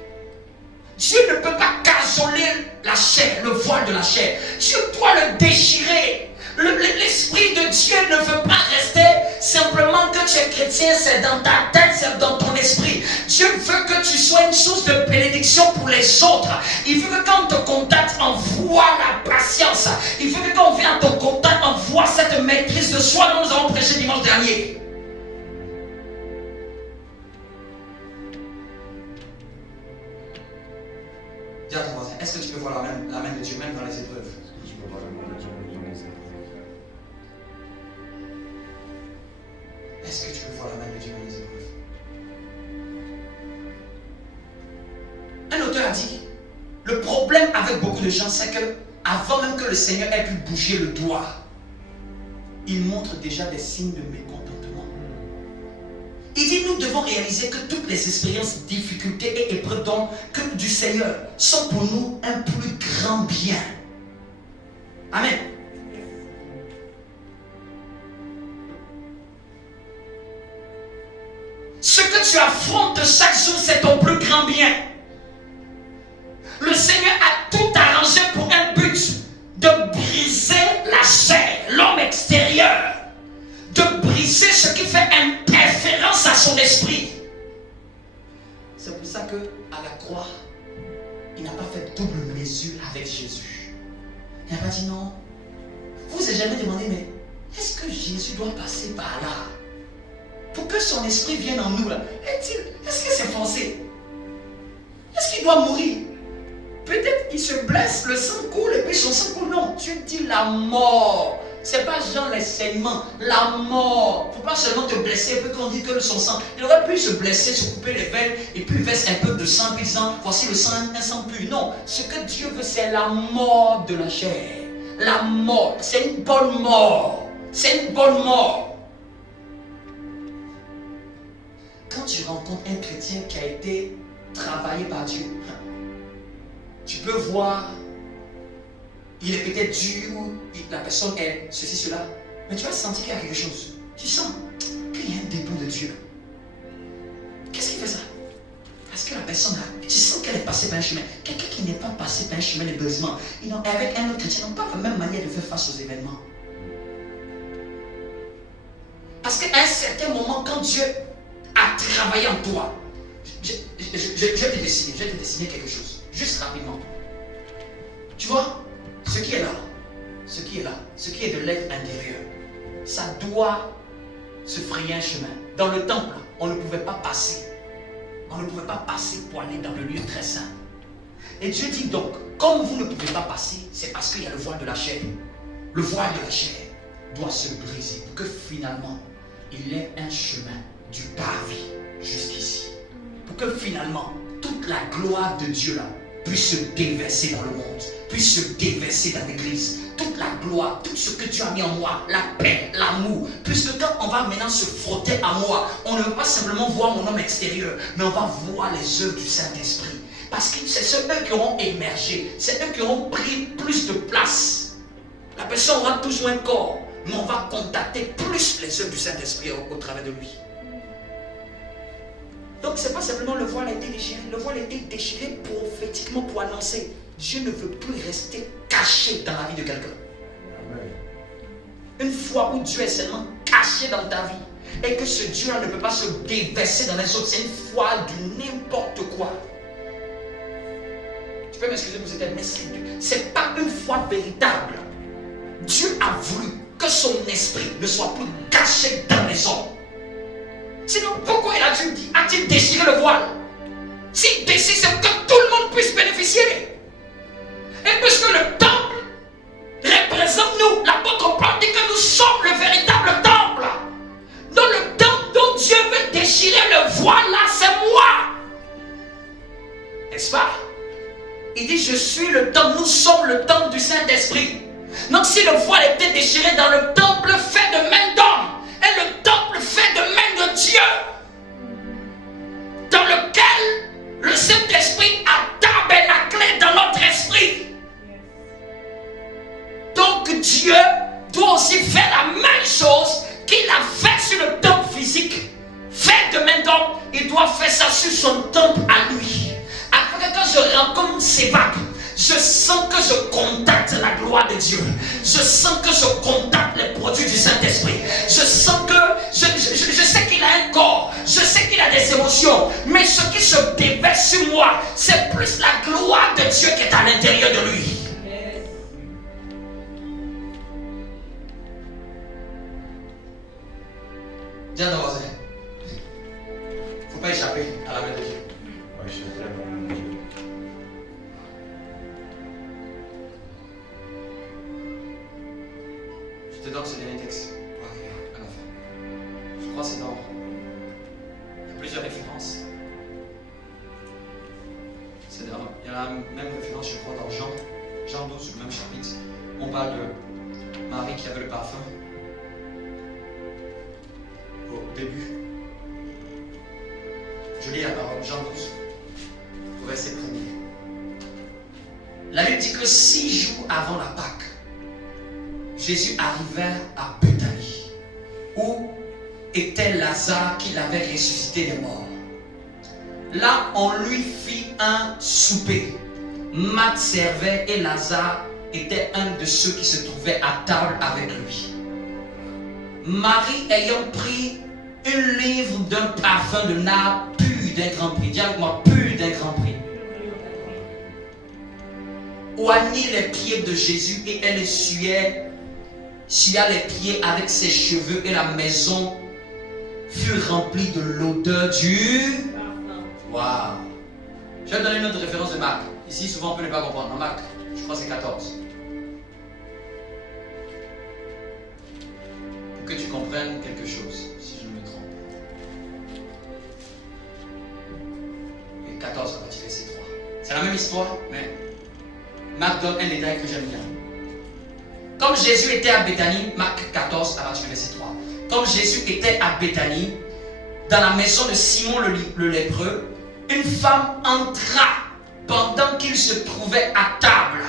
Dieu ne peut pas cajoler la chair, le voile de la chair. Dieu doit le déchirer. L'Esprit de Dieu ne veut pas rester simplement que tu es chrétien, c'est dans ta tête, c'est dans ton esprit. Dieu veut que tu sois une source de bénédiction pour les autres. Il veut que quand on te contacte, on voit la patience. Il veut que quand on vient à ton contact, on voit cette maîtrise de soi dont nous avons prêché dimanche dernier. Dis à ton voisin, est-ce que tu peux voir la main de Dieu même dans les épreuves? Je peux voir la main de Dieu dans les épreuves. Est-ce que tu peux voir la main de Dieu dans les épreuves? Un auteur a dit, le problème avec beaucoup de gens, c'est que avant même que le Seigneur ait pu bouger le doigt, il montre déjà des signes de mécontentement. Il dit, nous devons réaliser que toutes les expériences, difficultés et épreuves du Seigneur sont pour nous un plus grand bien. Amen. Ce que tu affrontes chaque jour, c'est ton plus grand bien. Le Seigneur a tout arrangé pour un but, de briser la chair, l'homme extérieur, de briser ce qui fait interférence à son esprit. C'est pour ça que à la croix, il n'a pas fait double mesure avec Jésus. Il n'a pas dit non. Vous vous êtes jamais demandé, mais est-ce que Jésus doit passer par là pour que son esprit vienne en nous là? Est-ce que c'est forcé? Est-ce qu'il doit mourir? Peut-être qu'il se blesse, le sang coule et puis son sang coule. Non, Dieu dit la mort. C'est pas genre les saignements, la mort. Il ne faut pas seulement te blesser et puis qu'on dit que son sang. Il aurait pu se blesser, se couper les veines et puis il verse un peu de sang puis disant voici le sang, un sang pur. Non, ce que Dieu veut, c'est la mort de la chair. La mort, c'est une bonne mort. C'est une bonne mort. Quand tu rencontres un chrétien qui a été travaillé par Dieu, tu peux voir, il est peut-être dur, la personne est ceci, cela, mais tu vas sentir qu'il y a quelque chose. Tu sens qu'il y a un dépôt de Dieu. Qu'est-ce qui fait ça? Parce que la personne, tu sens qu'elle est passée par un chemin. Quelqu'un qui n'est pas passé par un chemin de brisement, avec un autre chrétien, n'ont pas la même manière de faire face aux événements. Parce qu'à un certain moment, quand Dieu a travaillé en toi, je vais te dessiner quelque chose. Juste rapidement. Tu vois, ce qui est là, ce qui est de l'être intérieur, ça doit se frayer un chemin. Dans le temple, on ne pouvait pas passer. On ne pouvait pas passer pour aller dans le lieu très saint. Et Dieu dit donc, comme vous ne pouvez pas passer, c'est parce qu'il y a le voile de la chair. Le voile de la chair doit se briser pour que finalement, il ait un chemin du parvis jusqu'ici. Pour que finalement, toute la gloire de Dieu là puisse se déverser dans le monde, puisse se déverser dans l'église. Toute la gloire, tout ce que Dieu a mis en moi, la paix, l'amour, puisque quand on va maintenant se frotter à moi, on ne va pas simplement voir mon homme extérieur, mais on va voir les œuvres du Saint-Esprit. Parce que c'est ceux qui auront émergé, c'est eux qui auront pris plus de place. La personne aura toujours un corps, mais on va contacter plus les œuvres du Saint-Esprit au travers de lui. Donc ce n'est pas simplement le voile a été déchiré, le voile a été déchiré prophétiquement pour annoncer Dieu ne veut plus rester caché dans la vie de quelqu'un. Une fois où Dieu est seulement caché dans ta vie et que ce Dieu-là ne peut pas se déverser dans les autres, c'est une foi du n'importe quoi. Tu peux m'excuser pour cette mais ce n'est pas une foi véritable. Dieu a voulu que son esprit ne soit plus caché dans les hommes. Sinon, pourquoi a-t-il déchiré le voile? S'il décide, c'est que tout le monde puisse bénéficier. Et puisque le temple représente nous, l'apôtre Paul dit que nous sommes le véritable temple. Donc le temple dont Dieu veut déchirer le voile là, c'est moi. N'est-ce pas? Il dit, je suis le temple, nous sommes le temple du Saint-Esprit. Donc si le voile était déchiré dans le temple fait de main d'homme, et le temple fait de main de Dieu, dans lequel le Saint-Esprit a tabernaclé dans notre esprit. Donc Dieu doit aussi faire la même chose qu'il a fait sur le temple physique, fait de main d'homme. Il doit faire ça sur son temple à lui. Après, quand je rencontre ces vagues, je sens que je contacte la gloire de Dieu. Je sens que je contacte les produits du Saint-Esprit. Je sens que je sais qu'il a un corps, je sais qu'il a des émotions, mais ce qui se déverse sur moi, c'est plus la gloire de Dieu qui est à l'intérieur de lui. Dis à ton voisin, il ne faut pas échapper à la main de Dieu. Je te donne ce dernier texte pour arriver à la fin. Je crois que c'est dans. Il y a plusieurs références. Il y a la même référence, je crois, dans Jean 12, le même chapitre. On parle de Marie qui avait le parfum. Au début. Je lis la parole, Jean 12, au verset 1er. La Bible dit que 6 jours avant la Pâque, Jésus arriva à Béthanie, où était Lazare qui l'avait ressuscité des morts. Là, on lui fit un souper. Marthe servait et Lazare était un de ceux qui se trouvaient à table avec lui. Marie ayant pris une livre d'un parfum de nard pur d'un grand prix. Dis avec moi, pur d'un grand prix. Oignit les pieds de Jésus et elle essuyait les pieds avec ses cheveux et la maison fut remplie de l'odeur du... Waouh! Je vais donner une autre référence de Marc. Ici, souvent, on peut ne pas comprendre. En Marc, je crois que c'est 14. Pour que tu comprennes quelque chose, si je ne me trompe. Et 14 à partir de verset 3. C'est la même histoire, mais Marc donne un détail que j'aime bien. Comme Jésus était à Béthanie, Marc 14 à partir du verset 3. Comme Jésus était à Béthanie, dans la maison de Simon le lépreux, une femme entra pendant qu'il se trouvait à table.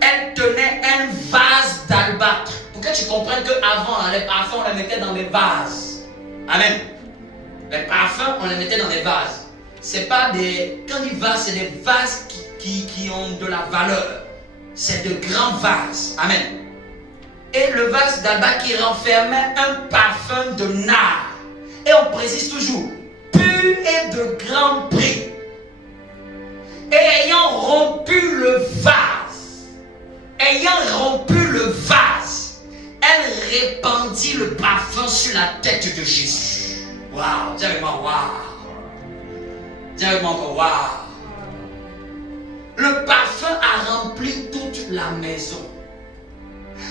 Elle tenait un vase d'albâtre. Pour que tu comprennes qu'avant, les parfums, on les mettait dans des vases. Amen. Les parfums, on les mettait dans des vases. C'est pas des... Quand il vase, c'est des vases qui ont de la valeur. C'est de grands vases. Amen. Et le vase d'albâtre qui renfermait un parfum de nard. Et on précise toujours, pur et de grand prix. Et ayant rompu le vase, elle répandit le parfum sur la tête de Jésus. Waouh, dis avec moi, waouh. Dis avec moi encore, waouh. Le parfum a rempli toute la maison.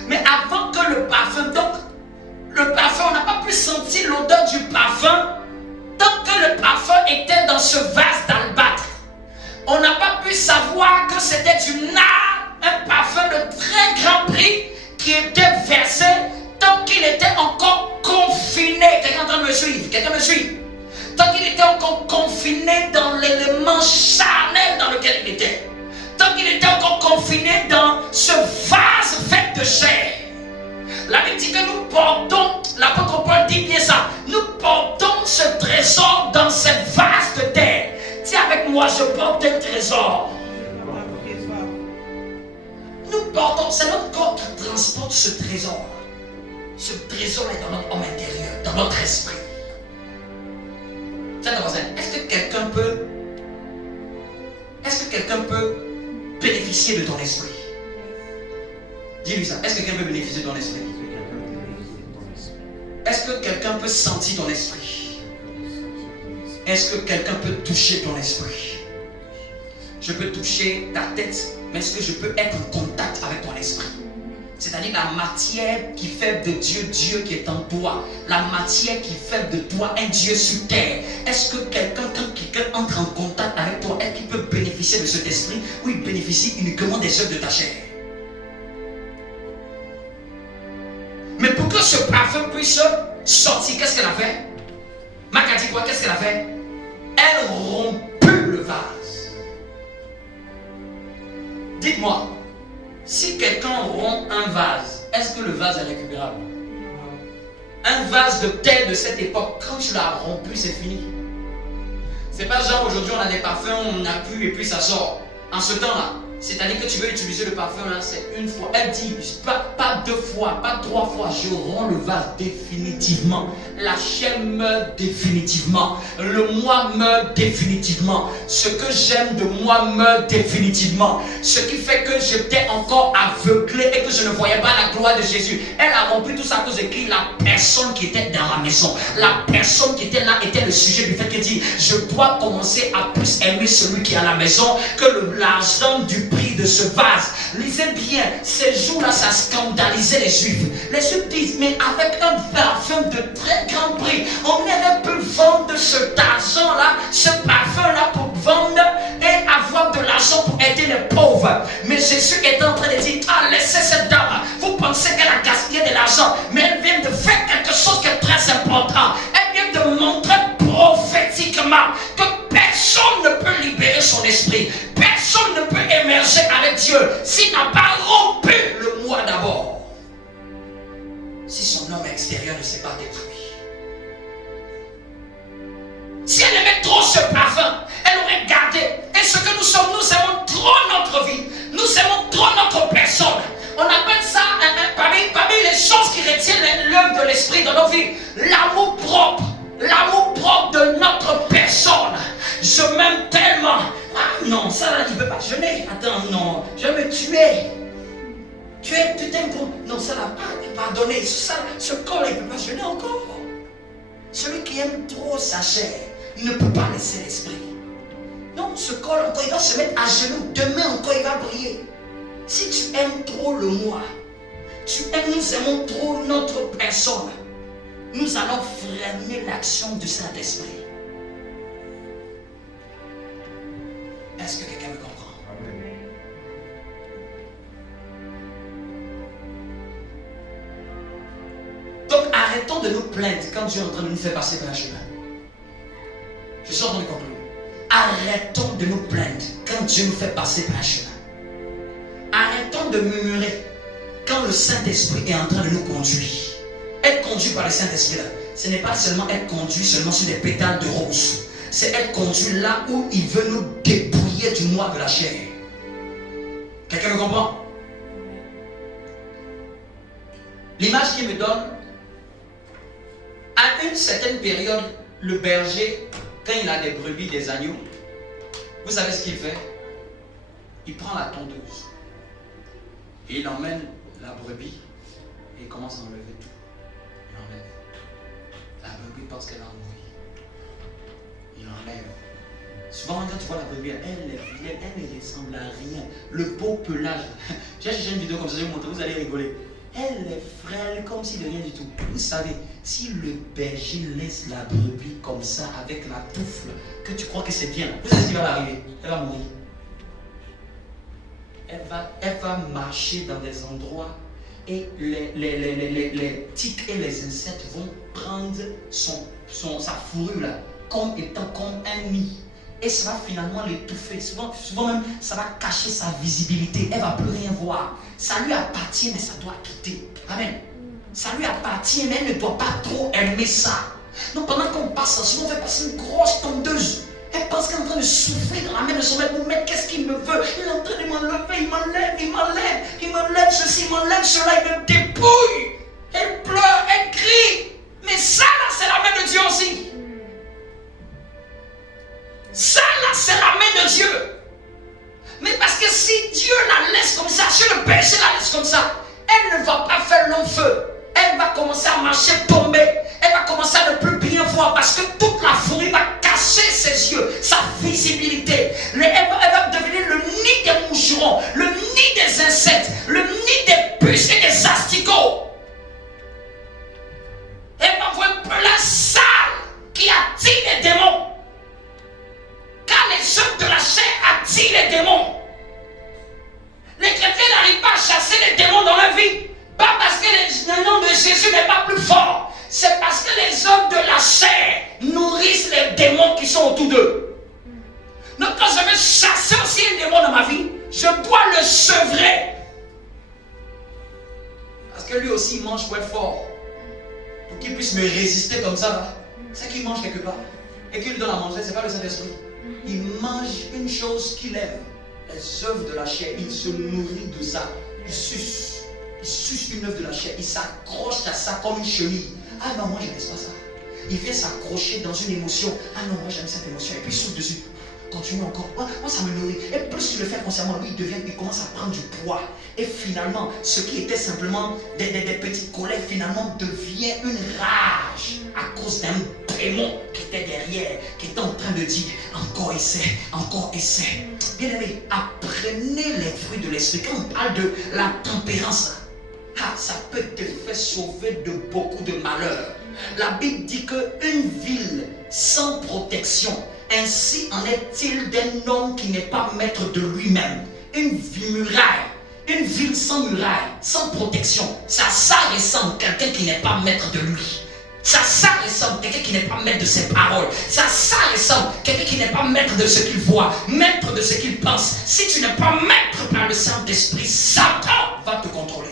Mais avant que le parfum, donc, le parfum, on n'a pas pu sentir l'odeur du parfum tant que le parfum était dans ce vase d'albâtre. On n'a pas pu savoir c'était du nard, un parfum de très grand prix qui était versé tant qu'il était encore confiné. Quelqu'un est en train de me suivre? Quelqu'un me suit? Tant qu'il était encore confiné dans l'élément charnel dans lequel il était. Tant qu'il était encore confiné dans ce vase fait de chair. La Bible dit que nous portons, l'apôtre Paul dit bien ça, nous portons ce trésor dans cette vase de terre. Dis avec moi, je porte un trésor. Nous portons, c'est notre corps qui transporte ce trésor. Ce trésor est dans notre homme intérieur, dans notre esprit. Est-ce que quelqu'un peut bénéficier de ton esprit? Dis-lui ça. Est-ce que quelqu'un peut bénéficier de ton esprit? Est-ce que quelqu'un peut sentir ton esprit? Est-ce que quelqu'un peut toucher ton esprit? Je peux toucher ta tête, mais est-ce que je peux être en contact avec ton esprit? C'est-à-dire la matière qui fait de Dieu, Dieu qui est en toi. La matière qui fait de toi un Dieu sur terre. Est-ce que quelqu'un, quand quelqu'un entre en contact avec toi, est-ce qu'il peut bénéficier de cet esprit ou il bénéficie uniquement des œuvres de ta chair? Mais pour que ce parfum puisse sortir, qu'est-ce qu'elle a fait? Marc a dit quoi? Qu'est-ce qu'elle a fait? Elle romput le vase. Dites-moi, si quelqu'un rompt un vase, est-ce que le vase est récupérable? Un vase de terre de cette époque, quand tu l'as rompu, c'est fini. C'est pas genre aujourd'hui on a des parfums, on appuie et puis ça sort. En ce temps-là, c'est-à-dire que tu veux utiliser le parfum là, c'est une fois. Elle dit, pas deux fois, pas trois fois, je romps le vase définitivement. La chair meurt définitivement. Le moi meurt définitivement. Ce que j'aime de moi meurt définitivement. Ce qui fait que j'étais encore aveuglé et que je ne voyais pas la gloire de Jésus. Elle a rompu tout ça à cause de qui? La personne qui était dans la maison. La personne qui était là était le sujet du fait qu'elle dit, je dois commencer à plus aimer celui qui est à la maison que l'argent du prix de ce vase. Lisez bien, ces jours-là, ça scandalisait les Juifs. Les Juifs disent, mais avec un parfum de très grand prix, on aurait pu vendre cet argent-là, ce parfum-là pour vendre et avoir de l'argent pour aider les pauvres. Mais Jésus est en train de dire, ah, laissez cette dame, vous pensez qu'elle a gaspillé de l'argent, mais elle vient de faire quelque chose qui est très important. Elle vient de montrer prophétiquement que personne ne peut libérer son esprit. Personne ne peut émerger avec Dieu s'il n'a pas rompu le moi d'abord. Si son homme extérieur ne s'est pas détruit. Si elle aimait trop ce parfum, elle aurait gardé. Et ce que nous sommes, nous aimons trop notre vie. Nous aimons trop notre personne. On appelle ça, parmi les choses qui retiennent l'œuvre de l'esprit dans nos vies, l'amour propre. L'amour propre de notre personne. Je m'aime tellement. Ah non, ça là, il ne peut pas jeûner. Attends, non, je vais me tuer. Tu t'aimes pour... Non, ça là, pardonner. Ce corps, il ne peut pas jeûner encore. Celui qui aime trop sa chair, il ne peut pas laisser l'esprit. Non, ce corps encore, il doit se mettre à genoux. Demain encore, il va briller. Si tu aimes trop le moi, nous aimons trop notre personne, nous allons freiner l'action du Saint-Esprit. Est-ce que quelqu'un me comprend? Donc arrêtons de nous plaindre quand Dieu est en train de nous faire passer par un chemin. Je suis en train de conclure. Arrêtons de nous plaindre quand Dieu nous fait passer par un chemin. Arrêtons de murmurer quand le Saint-Esprit est en train de nous conduire. Être conduit par le Saint-Esprit là, ce n'est pas seulement être conduit seulement sur des pétales de rose. C'est être conduit là où il veut nous dépouiller du moi de la chair. Quelqu'un me comprend? L'image qu'il me donne, à une certaine période, le berger, quand il a des brebis, des agneaux, vous savez ce qu'il fait? Il prend la tondeuse et il emmène la brebis et il commence à enlever tout. Il enlève. La brebis pense qu'elle a mouru. Il enlève. Souvent, quand tu vois la brebis, elle est vilaine, elle ne ressemble à rien. Le beau pelage. J'ai cherché une vidéo comme ça, je vais vous montrer, vous allez rigoler. Elle est frêle comme si de rien du tout. Vous savez, si le berger laisse la brebis comme ça, avec la toufle, que tu crois que c'est bien, vous savez ce qui va arriver? Elle va mourir. elle va marcher dans des endroits et les tiques et les insectes vont prendre sa fourrure là, comme étant comme un nid. Et ça va finalement l'étouffer. Souvent même, ça va cacher sa visibilité. Elle ne va plus rien voir. Ça lui appartient, mais ça doit quitter. Amen. Ça lui appartient, mais elle ne doit pas trop aimer ça. Donc pendant qu'on passe, souvent on fait passer une grosse tondeuse. Elle pense qu'elle est en train de souffrir dans la main de son maître. Mon maître, qu'est-ce qu'il me veut? Il est en train de m'enlever, il m'enlève ceci, il m'enlève cela, il me dépouille. Elle pleure, elle crie. Mais ça là, c'est la main de Dieu aussi. Ça là, c'est la main de Dieu. Mais parce que si Dieu la laisse comme ça, si le péché la laisse comme ça, elle ne va pas faire long feu. Elle va commencer à marcher, tomber. Elle va commencer à ne plus bien voir parce que toute la fourrure va cacher ses yeux, sa visibilité. Elle va devenir le nid des moucherons, le nid des insectes, le nid des puces et des asticots. Elle va voir un peu la salle qui attire les démons. Car les œuvres de la chair attirent les démons. Les chrétiens n'arrivent pas à chasser les démons dans leur vie. Pas parce que le nom de Jésus n'est pas plus fort. C'est parce que les œuvres de la chair nourrissent les démons qui sont autour d'eux. Donc quand je veux chasser aussi un démon dans ma vie, je dois le sevrer. Parce que lui aussi il mange pour être fort. Pour qu'il puisse me résister comme ça. C'est qu'il mange quelque part. Et qu'il donne à manger, ce n'est pas le Saint-Esprit. Il mange une chose qu'il aime. Les œuvres de la chair. Il se nourrit de ça. Il suce une œuvre de la chair. Il s'accroche à ça comme une chenille. Ah non, moi je ne laisse pas ça. Il vient s'accrocher dans une émotion. Ah non, moi j'aime cette émotion. Et puis il souffle dessus. Continue encore. Moi ça me nourrit. Et plus tu le fais consciemment, lui il commence à prendre du poids. Et finalement, ce qui était simplement des petites colères, finalement devient une rage à cause d'un démon qui était derrière, qui était en train de dire encore essaie, encore essaie. Bien aimé, apprenez les fruits de l'esprit. Quand on parle de la tempérance, ça peut te faire sauver de beaucoup de malheurs. La Bible dit qu'une ville sans protection, ainsi en est-il d'un homme qui n'est pas maître de lui-même. Une ville sans muraille, sans protection, ça ressemble à quelqu'un qui n'est pas maître de lui. Ça ressemble à quelqu'un qui n'est pas maître de ses paroles. Ça ressemble à quelqu'un qui n'est pas maître de ce qu'il voit, maître de ce qu'il pense. Si tu n'es pas maître par le Saint-Esprit, Satan va te contrôler.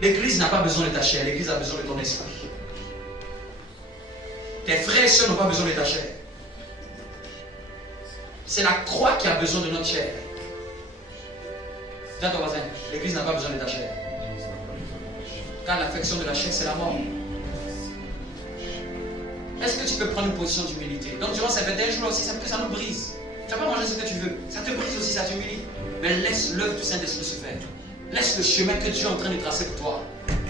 L'église n'a pas besoin de ta chair, l'église a besoin de ton esprit. Tes frères et sœurs n'ont pas besoin de ta chair. C'est la croix qui a besoin de notre chair. Dis à ton voisin, l'église n'a pas besoin de ta chair. Car l'affection de la chair, c'est la mort. Est-ce que tu peux prendre une position d'humilité? Donc durant ces 21 jours aussi, ça nous brise. Tu ne vas pas manger ce que tu veux. Ça te brise aussi, ça t'humilie. Mais laisse l'œuvre du Saint-Esprit se faire. Laisse le chemin que Dieu est en train de tracer pour toi.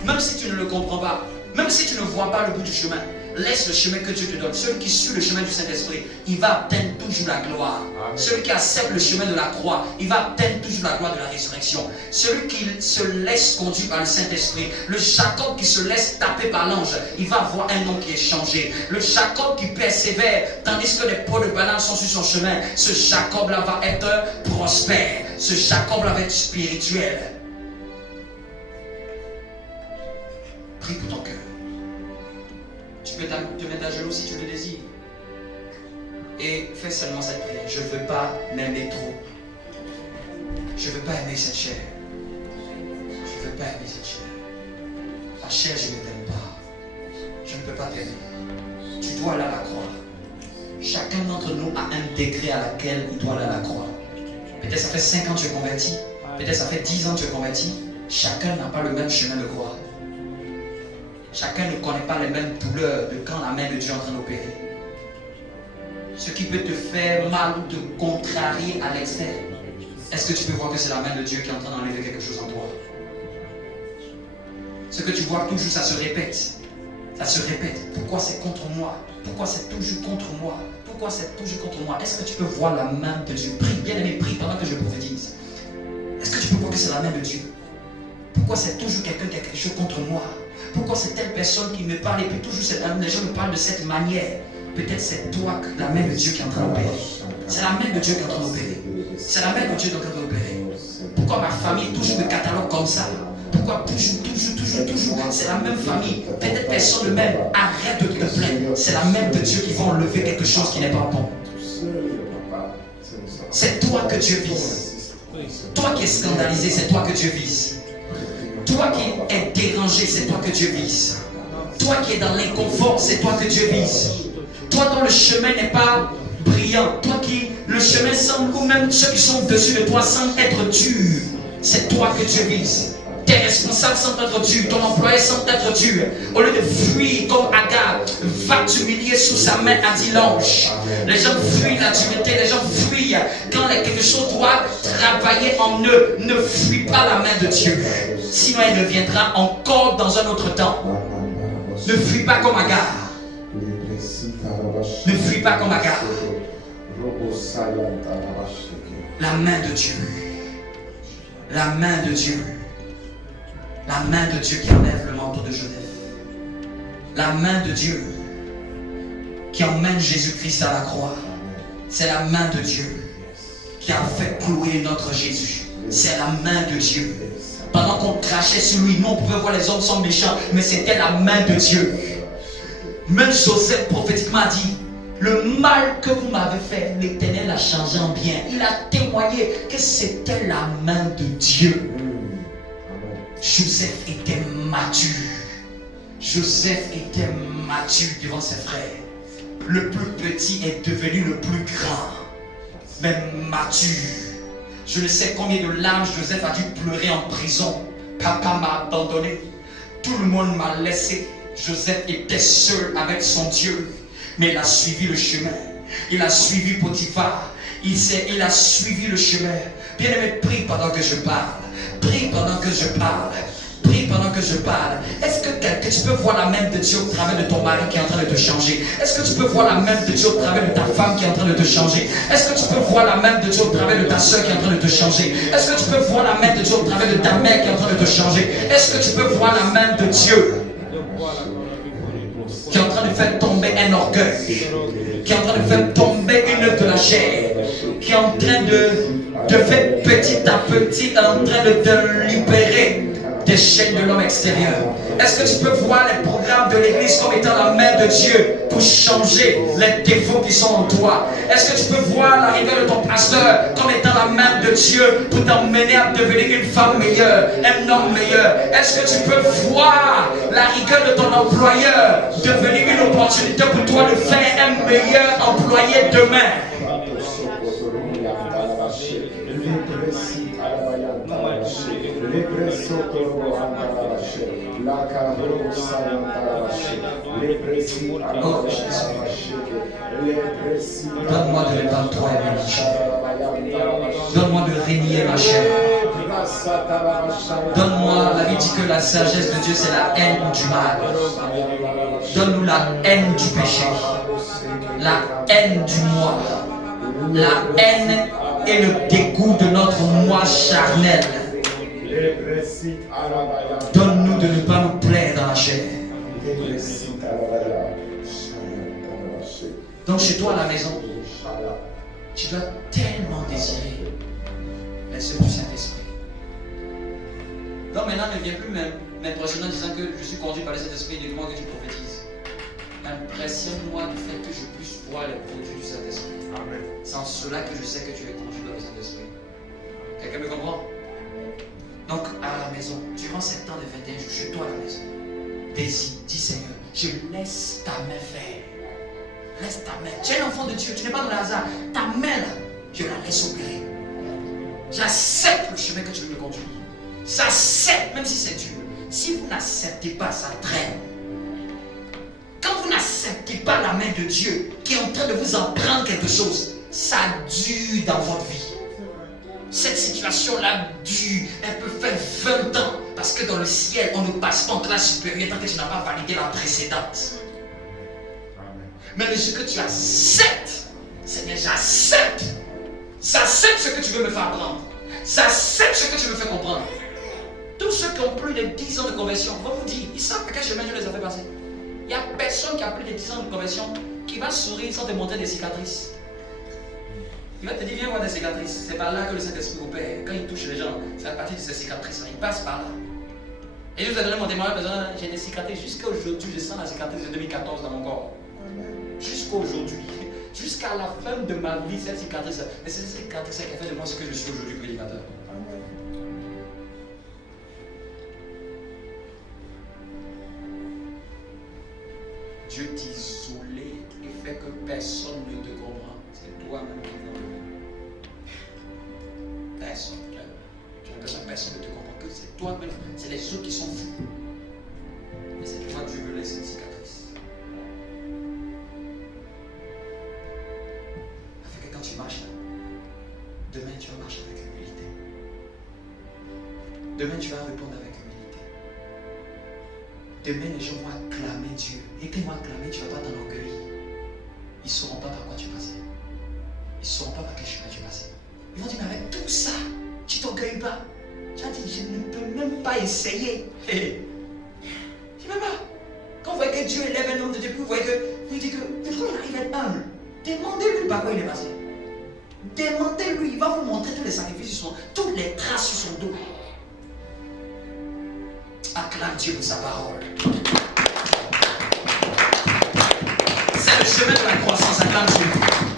Même si tu ne le comprends pas, même si tu ne vois pas le bout du chemin, laisse le chemin que Dieu te donne. Celui qui suit le chemin du Saint-Esprit, il va atteindre toujours la gloire. Amen. Celui qui accepte le chemin de la croix, il va atteindre toujours la gloire de la résurrection. Celui qui se laisse conduire par le Saint-Esprit, le Jacob qui se laisse taper par l'ange, il va avoir un nom qui est changé. Le Jacob qui persévère, tandis que les pots de balance sont sur son chemin, ce Jacob-là va être prospère. Ce Jacob-là va être spirituel. Prie pour ton cœur. Tu peux te mettre à genoux si tu le désires. Et fais seulement cette prière. Je ne veux pas m'aimer trop. Je ne veux pas aimer cette chair. Je ne veux pas aimer cette chair. La chair, je ne t'aime pas. Je ne peux pas t'aimer. Tu dois aller à la croix. Chacun d'entre nous a un degré à laquelle il doit aller à la croix. Peut-être ça fait 5 ans que tu es converti. Peut-être ça fait 10 ans que tu es converti. Chacun n'a pas le même chemin de croix. Chacun ne connaît pas les mêmes douleurs de quand la main de Dieu est en train d'opérer. Ce qui peut te faire mal ou te contrarier à l'extérieur. Est-ce que tu peux voir que c'est la main de Dieu qui est en train d'enlever quelque chose en toi? Ce que tu vois toujours, ça se répète. Ça se répète. Pourquoi c'est contre moi? Pourquoi c'est toujours contre moi? Pourquoi c'est toujours contre moi? Est-ce que tu peux voir la main de Dieu? Prie, bien aimé, prie pendant que je prophétise. Est-ce que tu peux voir que c'est la main de Dieu? Pourquoi Pourquoi c'est toujours quelqu'un qui a quelque chose contre moi? Pourquoi c'est telle personne qui me parle et puis toujours les gens me parlent de cette manière? Peut-être c'est toi, la main de Dieu qui est en train d'opérer. C'est la main de Dieu qui est en train d'opérer. C'est la main de Dieu qui est en train d'opérer. Pourquoi ma famille toujours me catalogue comme ça? Pourquoi toujours? C'est la même famille. Peut-être personne ne m'aime. Arrête de te plaindre. C'est la main de Dieu qui va enlever quelque chose qui n'est pas bon. C'est toi que Dieu vise. Toi qui es scandalisé, c'est toi que Dieu vise. Toi qui es dérangé, c'est toi que Dieu vise. Toi qui es dans l'inconfort, c'est toi que Dieu vise. Toi dont le chemin n'est pas brillant, toi qui le chemin semble, ou même ceux qui sont dessus de toi semblent être durs, c'est toi que Dieu vise. Tes responsables semblent être durs, ton employé semble être dur. Au lieu de fuir comme Agar, va t'humilier sous sa main, a dit l'ange. Les gens fuient la dureté, les gens fuient quand quelque chose doit travailler en eux. Ne fuis pas la main de Dieu, sinon elle viendra encore dans un autre temps. Ne fuis pas comme Agar. Ne fuis pas comme Agar. La main de Dieu. La main de Dieu. La main de Dieu qui enlève le manteau de Joseph. La main de Dieu qui emmène Jésus-Christ à la croix. C'est la main de Dieu qui a fait clouer notre Jésus. C'est la main de Dieu. Pendant qu'on crachait sur lui, nous on pouvait voir les hommes sont méchants, mais c'était la main de Dieu. Même Joseph prophétiquement a dit, le mal que vous m'avez fait, l'Éternel a changé en bien. Il a témoigné que c'était la main de Dieu. Joseph était mature. Joseph était mature devant ses frères. Le plus petit est devenu le plus grand, mais mature. Je ne sais combien de larmes Joseph a dû pleurer en prison. Papa m'a abandonné. Tout le monde m'a laissé. Joseph était seul avec son Dieu. Mais il a suivi le chemin. Il a suivi Potiphar. Il a suivi le chemin. Bien-aimé, prie pendant que je parle. Prie pendant que je parle. Prie pendant que je parle. Est-ce que tu peux voir la main de Dieu au travers de ton mari qui est en train de te changer? Est-ce que tu peux voir la main de Dieu au travers de ta femme qui est en train de te changer? Est-ce que tu peux voir la main de Dieu au travers de ta soeur qui est en train de te changer? Est-ce que tu peux voir la main de Dieu au travers de ta mère qui est en train de te changer? Est-ce que tu peux voir la main de Dieu qui est en train de faire tomber un orgueil, qui est en train de faire tomber une œuvre de la chair, qui est en train de faire petit à petit, en train de te libérer des chaînes de l'homme extérieur? Est-ce que tu peux voir les programmes de l'église comme étant la main de Dieu pour changer les défauts qui sont en toi? Est-ce que tu peux voir la rigueur de ton pasteur comme étant la main de Dieu pour t'emmener à devenir une femme meilleure, un homme meilleur? Est-ce que tu peux voir la rigueur de ton employeur devenir une opportunité pour toi de faire un meilleur employé demain? Donne-moi de répandre toi et bénédiction. Donne-moi de régner ma chair. Donne-moi, la Bible dit que la sagesse de Dieu c'est la haine du mal. Donne-nous la haine du péché, la haine du moi, la haine et le dégoût de notre moi charnel. Donne-nous de ne pas nous plaire dans la chair. Donc chez toi à la maison, tu dois tellement désirer l'essence du Saint-Esprit. Donc maintenant ne viens plus m'impressionner en disant que je suis conduit par le Saint-Esprit et dis-moi que tu prophétises. Impressionne-moi du fait que je puisse voir les produits du Saint-Esprit. C'est en cela que je sais que tu es conduit par le Saint-Esprit. Quelqu'un me comprend? Donc à la maison, durant ces temps de 21 jours, chez toi à la maison, dis Seigneur, je laisse ta main faire. Laisse ta main. Tu es l'enfant de Dieu, tu n'es pas dans le hasard. Ta main là, je la laisse opérer. J'accepte le chemin que tu veux me conduire. J'accepte, même si c'est dur. Si vous n'acceptez pas, ça traîne. Quand vous n'acceptez pas la main de Dieu qui est en train de vous en prendre quelque chose, ça dure dans votre vie. Cette situation-là dure, elle peut faire 20 ans. Parce que dans le ciel, on ne passe pas en classe supérieure tant que tu n'as pas validé la précédente. Mais ce que tu acceptes, Seigneur, j'accepte. J'accepte ce que tu veux me faire apprendre. J'accepte ce que tu me fais comprendre. Tous ceux qui ont plus plus de 10 ans de conversion, on va vous dire, ils savent à quel chemin Dieu les a fait passer. Il n'y a personne qui a plus de 10 ans de conversion qui va sourire sans te montrer des cicatrices. Il va te dire, viens voir des cicatrices. C'est par là que le Saint-Esprit opère. Quand il touche les gens, c'est à partir de ces cicatrices-là. Il passe par là. Et je vous ai donné mon témoignage, j'ai des cicatrices. Jusqu'à aujourd'hui, je sens la cicatrice de 2014 dans mon corps. Jusqu'à aujourd'hui. Jusqu'à la fin de ma vie, cette cicatrice. Et c'est cette cicatrice qui a fait de moi ce que je suis aujourd'hui, prédicateur. Dieu t'isolé et fait que personne ne te comprend. C'est toi-même qui comprends. Personne. Tu as besoin, personne ne te comprend. Que c'est toi-même. C'est les autres qui sont fous. Mais c'est toi, Dieu veut laisser une cicatrice. Afin que quand tu marches là, demain tu vas marcher avec humilité. Demain tu vas répondre avec humilité. Demain les gens vont acclamer Dieu. Et quand ils vont acclamer, tu ne vas pas t'enorgueillir. Ils ne sauront pas par quoi tu passais. Ils ne sauront pas par quel chemin tu passais. Ils vont dire, mais avec tout ça, tu ne t'orgueilles pas. Tu as dit, je ne peux même pas essayer. Je ne peux pas. Quand vous voyez que Dieu élève un homme de Dieu, vous voyez que, vous dites que, mais comment il arrive à être humble? Demandez-lui par quoi il est passé. Demandez-lui, il va vous montrer tous les sacrifices, toutes les traces sur son dos. Acclame Dieu pour sa parole. C'est le chemin de la croissance, acclame Dieu.